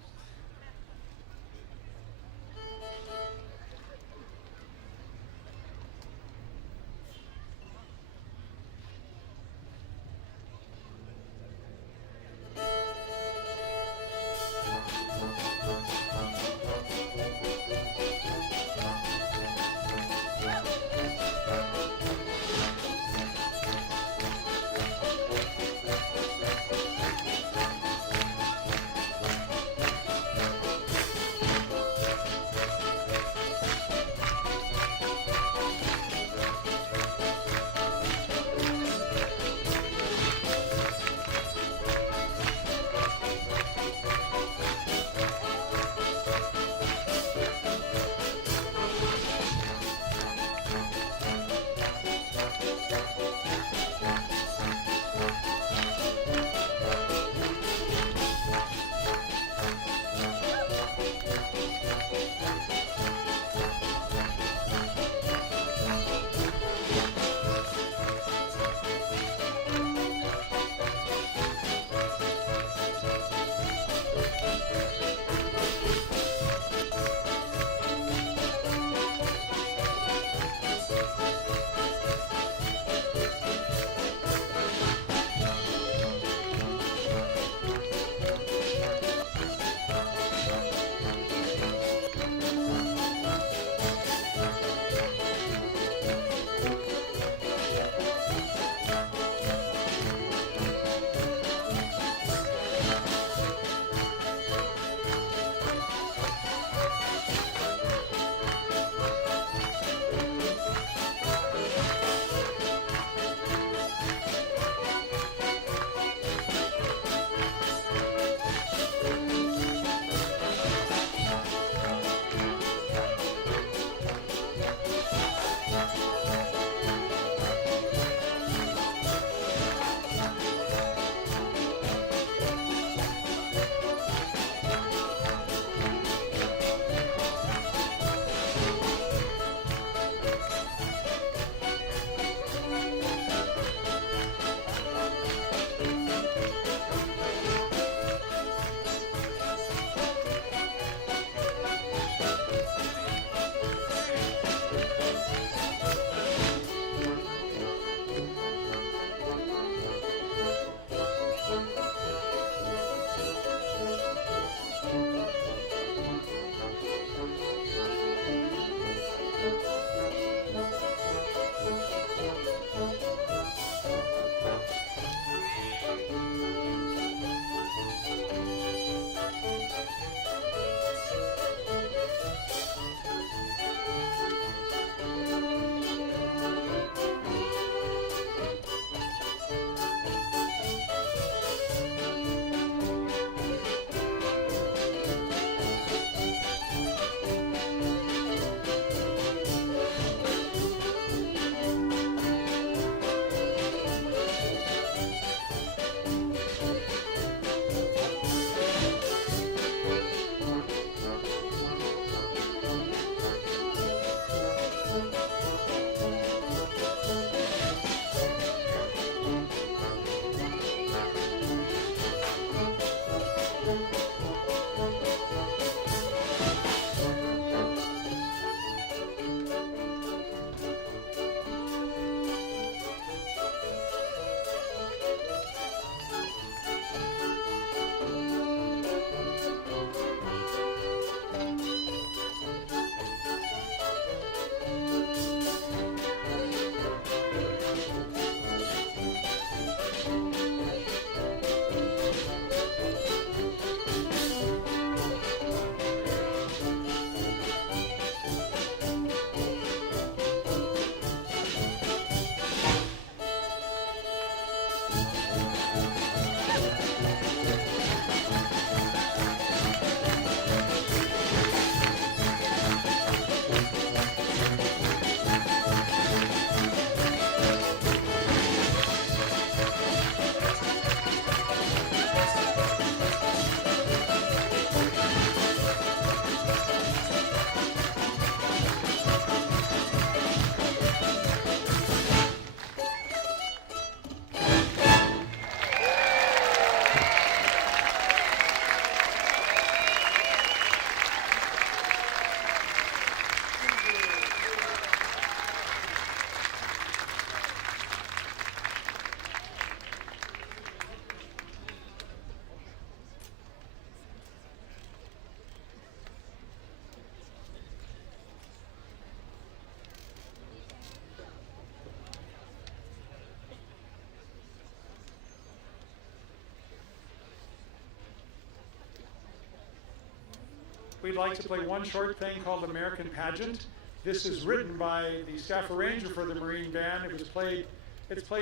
we'd like to play one short thing called American Pageant. This is written by the staff arranger for the Marine Band. It's played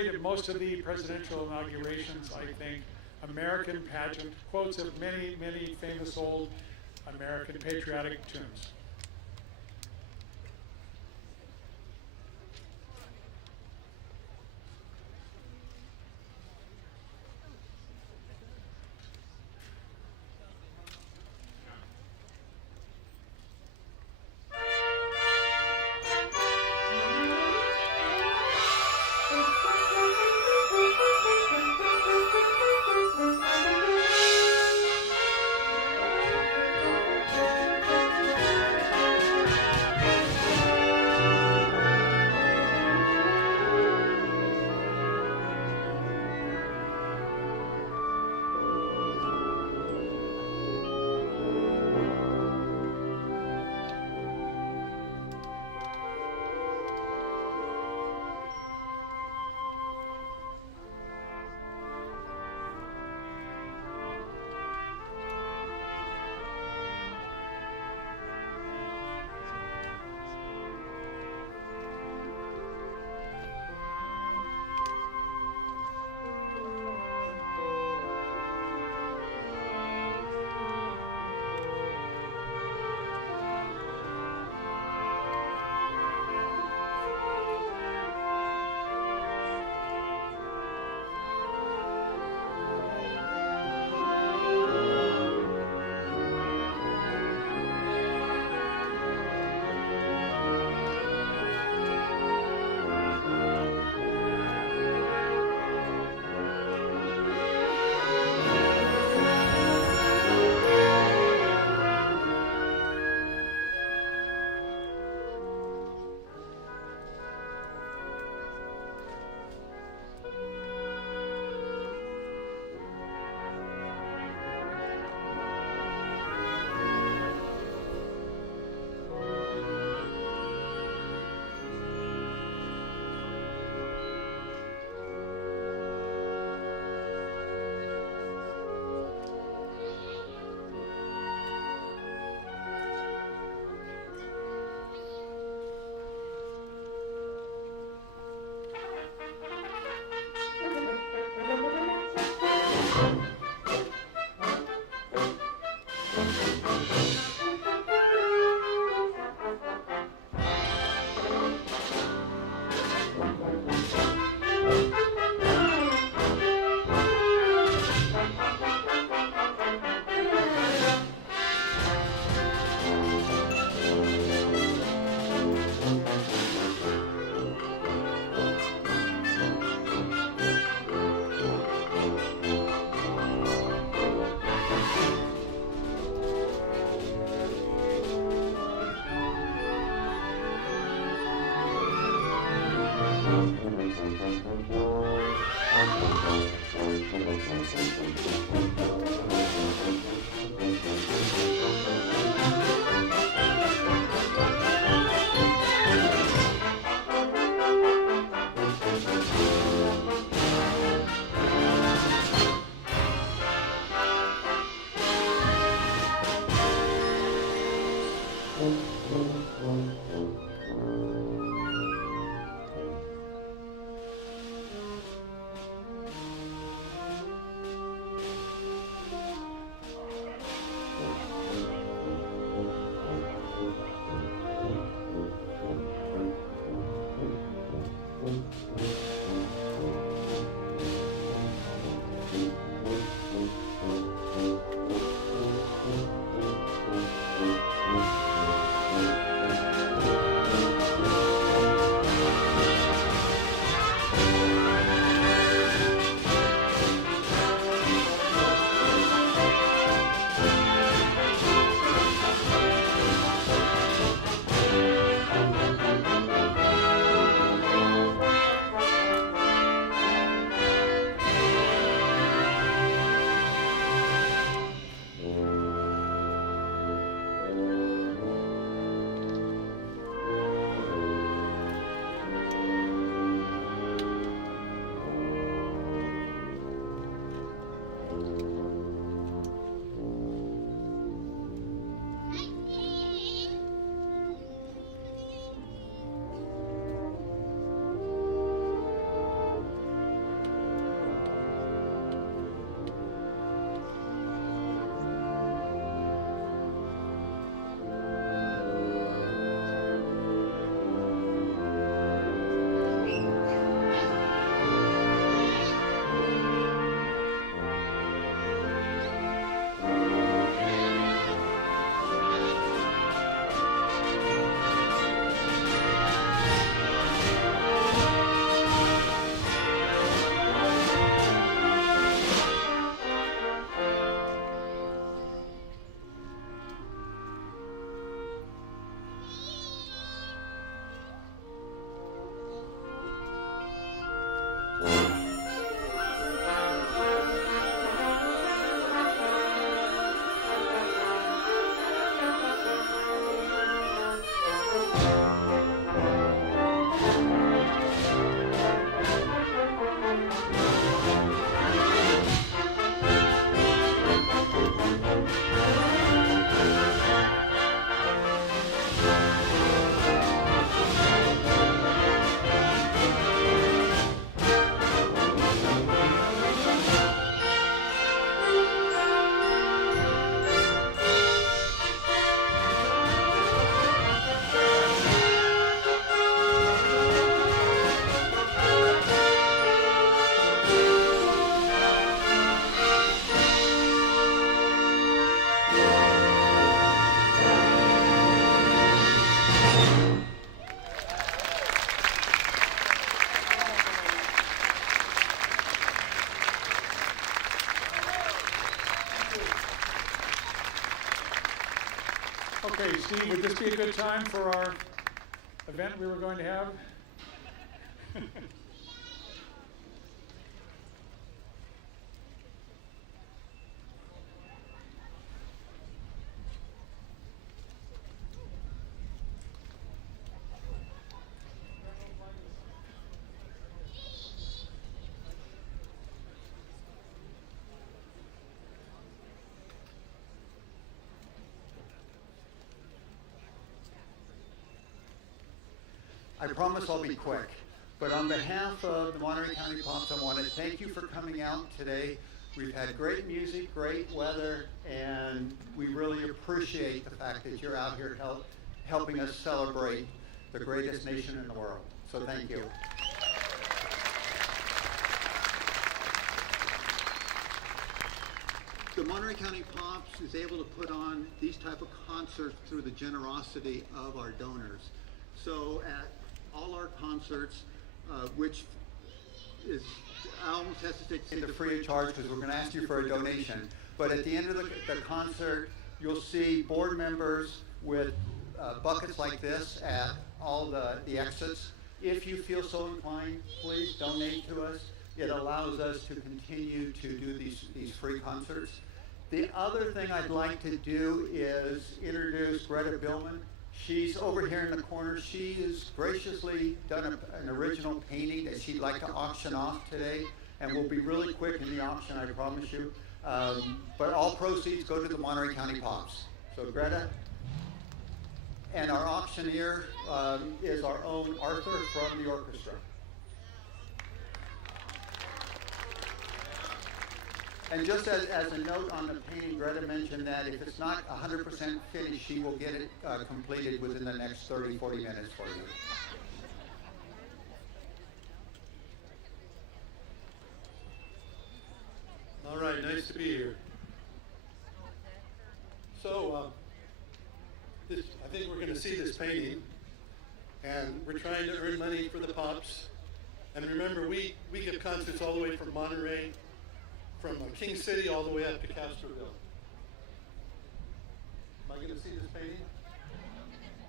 at most of the presidential inaugurations, I think. American Pageant, quotes of many, many famous old American patriotic tunes. Steve, would this be a good time for our event we were going to have? I promise I'll be quick, but on behalf of the Monterey County Pops, I want to thank you for coming out today. We've had great music, great weather, and we really appreciate the fact that you're out here helping us celebrate the greatest nation in the world. So thank you. The Monterey County Pops is able to put on these type of concerts through the generosity of our donors. So at all our concerts, which is, I almost hesitate to say free of charge because we're going to ask you for a donation. But at the end of the concert, you'll see board members with buckets like this at all the exits. If you feel so inclined, please donate to us. It allows us to continue to do these free concerts. The other thing I'd like to do is introduce Greta Billman. She's over here in the corner. She has graciously done an original painting that she'd like to auction off today, and we'll be really quick in the auction, I promise you. But all proceeds go to the Monterey County Pops. So Greta, and our auctioneer is our own Arthur from the orchestra. And just as a note on the painting, Greta mentioned that if it's not 100% finished, she will get it completed within the next 30, 40 minutes for you. All right, nice to be here. So, I think we're going to see this painting, and we're trying to earn money for the Pops. And remember, we give concerts all the way from Monterey, from King City all the way up to Castroville. Am I going to see this painting?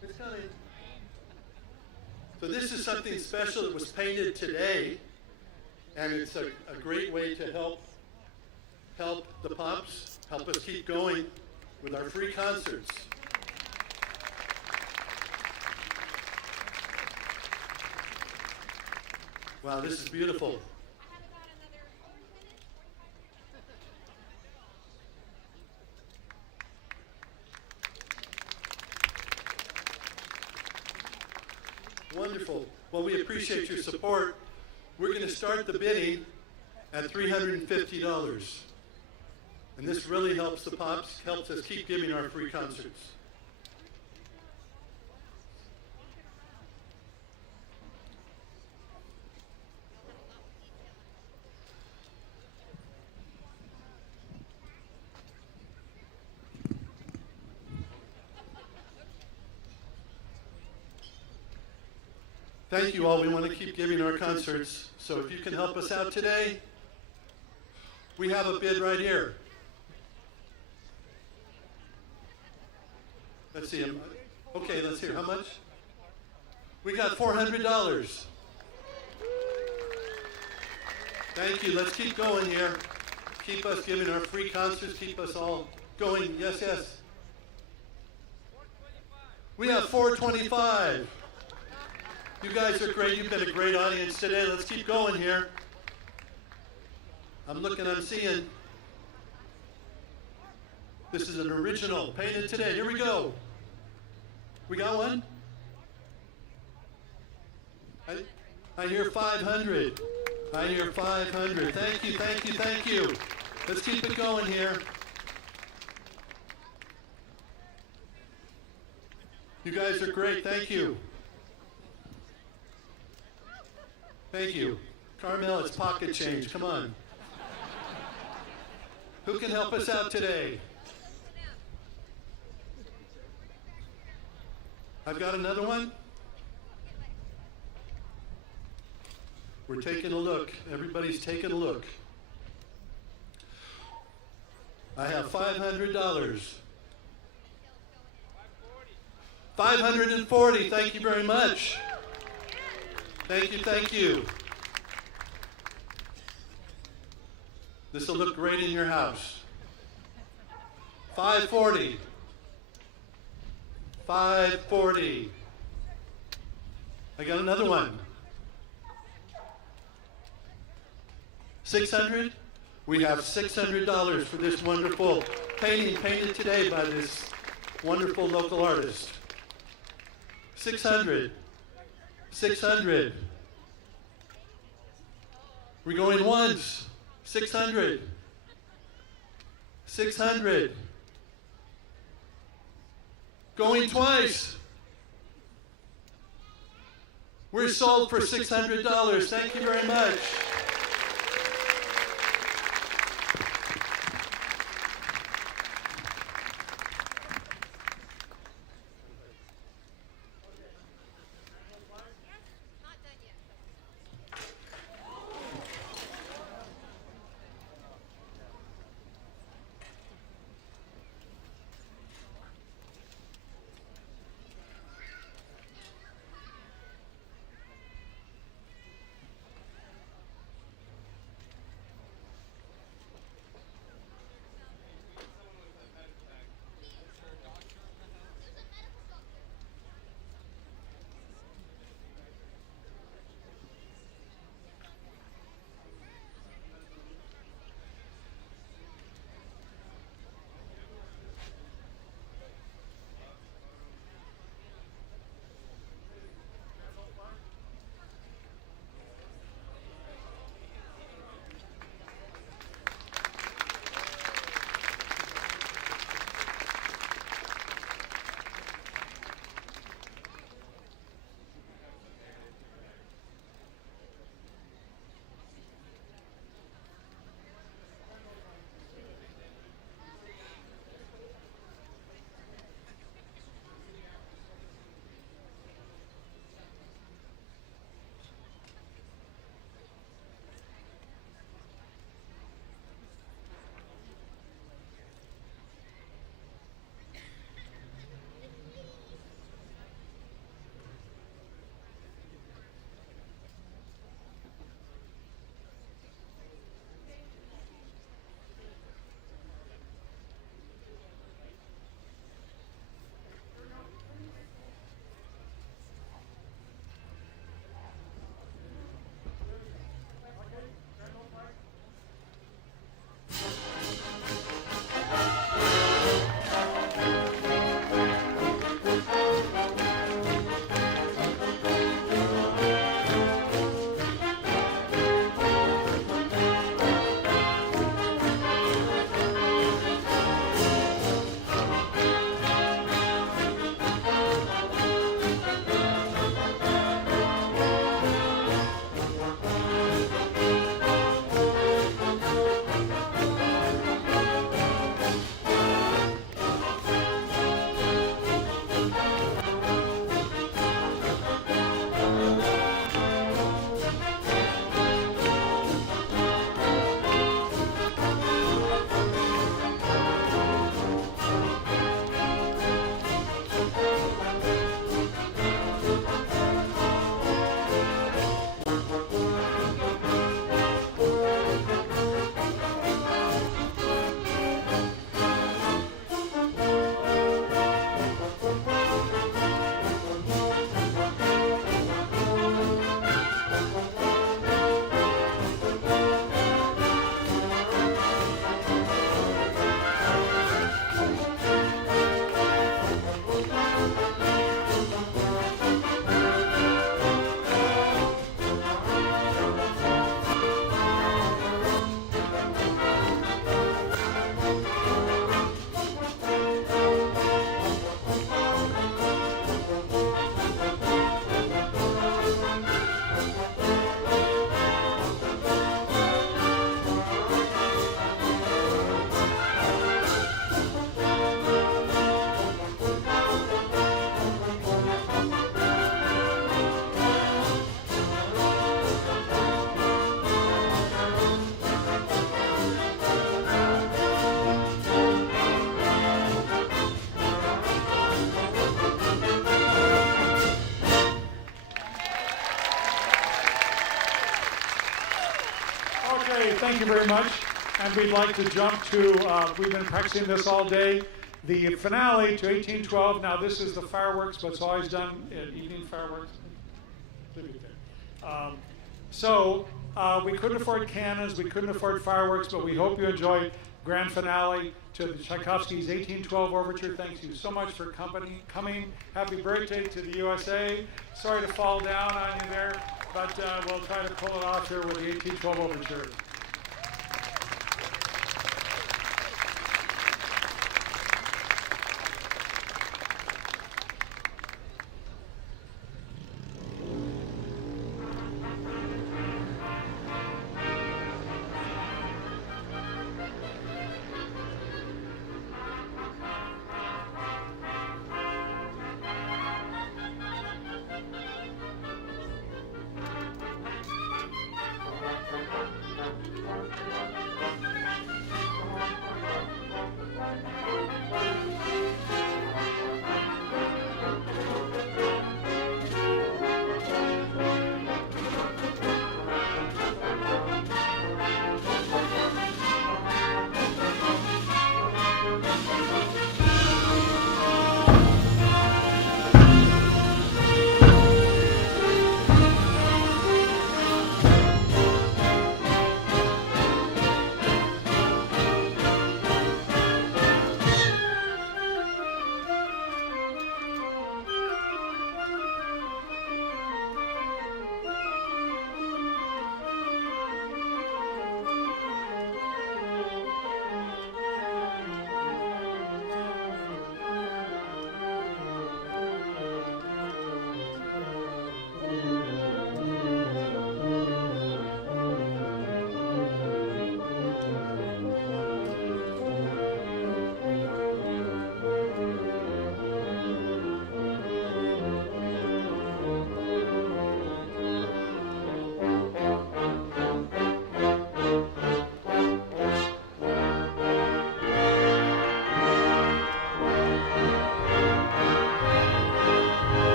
It's coming. So this is something special that was painted today, and it's a great way to help the Pops, help us keep going with our free concerts. Wow, this is beautiful. Wonderful. Well, we appreciate your support. We're going to start the bidding at $350. And this really helps the Pops, helps us keep giving our free concerts. Thank you all. We want to keep giving our concerts. So if you can help us out today, we have a bid right here. Let's see. Okay, let's hear. How much? We got $400. Thank you. Let's keep going here. Keep us giving our free concerts. Keep us all going. Yes, yes. We have $425. You guys are great. You've been a great audience today. Let's keep going here. I'm looking, I'm seeing. This is an original, painted today. Here we go. We got one? I hear 500. I hear 500. Thank you, thank you, thank you. Let's keep it going here. You guys are great. Thank you. Thank you. Carmel, it's pocket change. Come on. Who can help us out today? I've got another one. We're taking a look. Everybody's taking a look. I have $500. 540, thank you very much. Thank you, thank you. This will look great in your house. 540. 540. I got another one. 600? We have $600 for this wonderful painting painted today by this wonderful local artist. 600. 600. We're going once. 600. 600. Going twice. We're sold for $600. Thank you very much. thank you very much. And we'd like to jump to, we've been practicing this all day, the finale to 1812. Now this is the fireworks, but it's always done at evening fireworks. We couldn't afford cannons, we couldn't afford fireworks, but we hope you enjoy grand finale to the Tchaikovsky's 1812 Overture. Thank you so much for coming. Happy birthday to the USA. Sorry to fall down on you there, but we'll try to pull it off here with the 1812 Overture.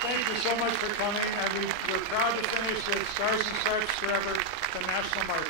Thank you so much for coming, and we're proud to finish with Stars and Stripes Forever, the National March.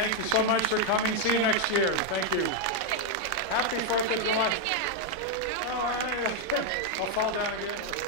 Thank you so much for coming. See you next year. Thank you. Happy 4th of July. Again. Oh, I'll fall down again.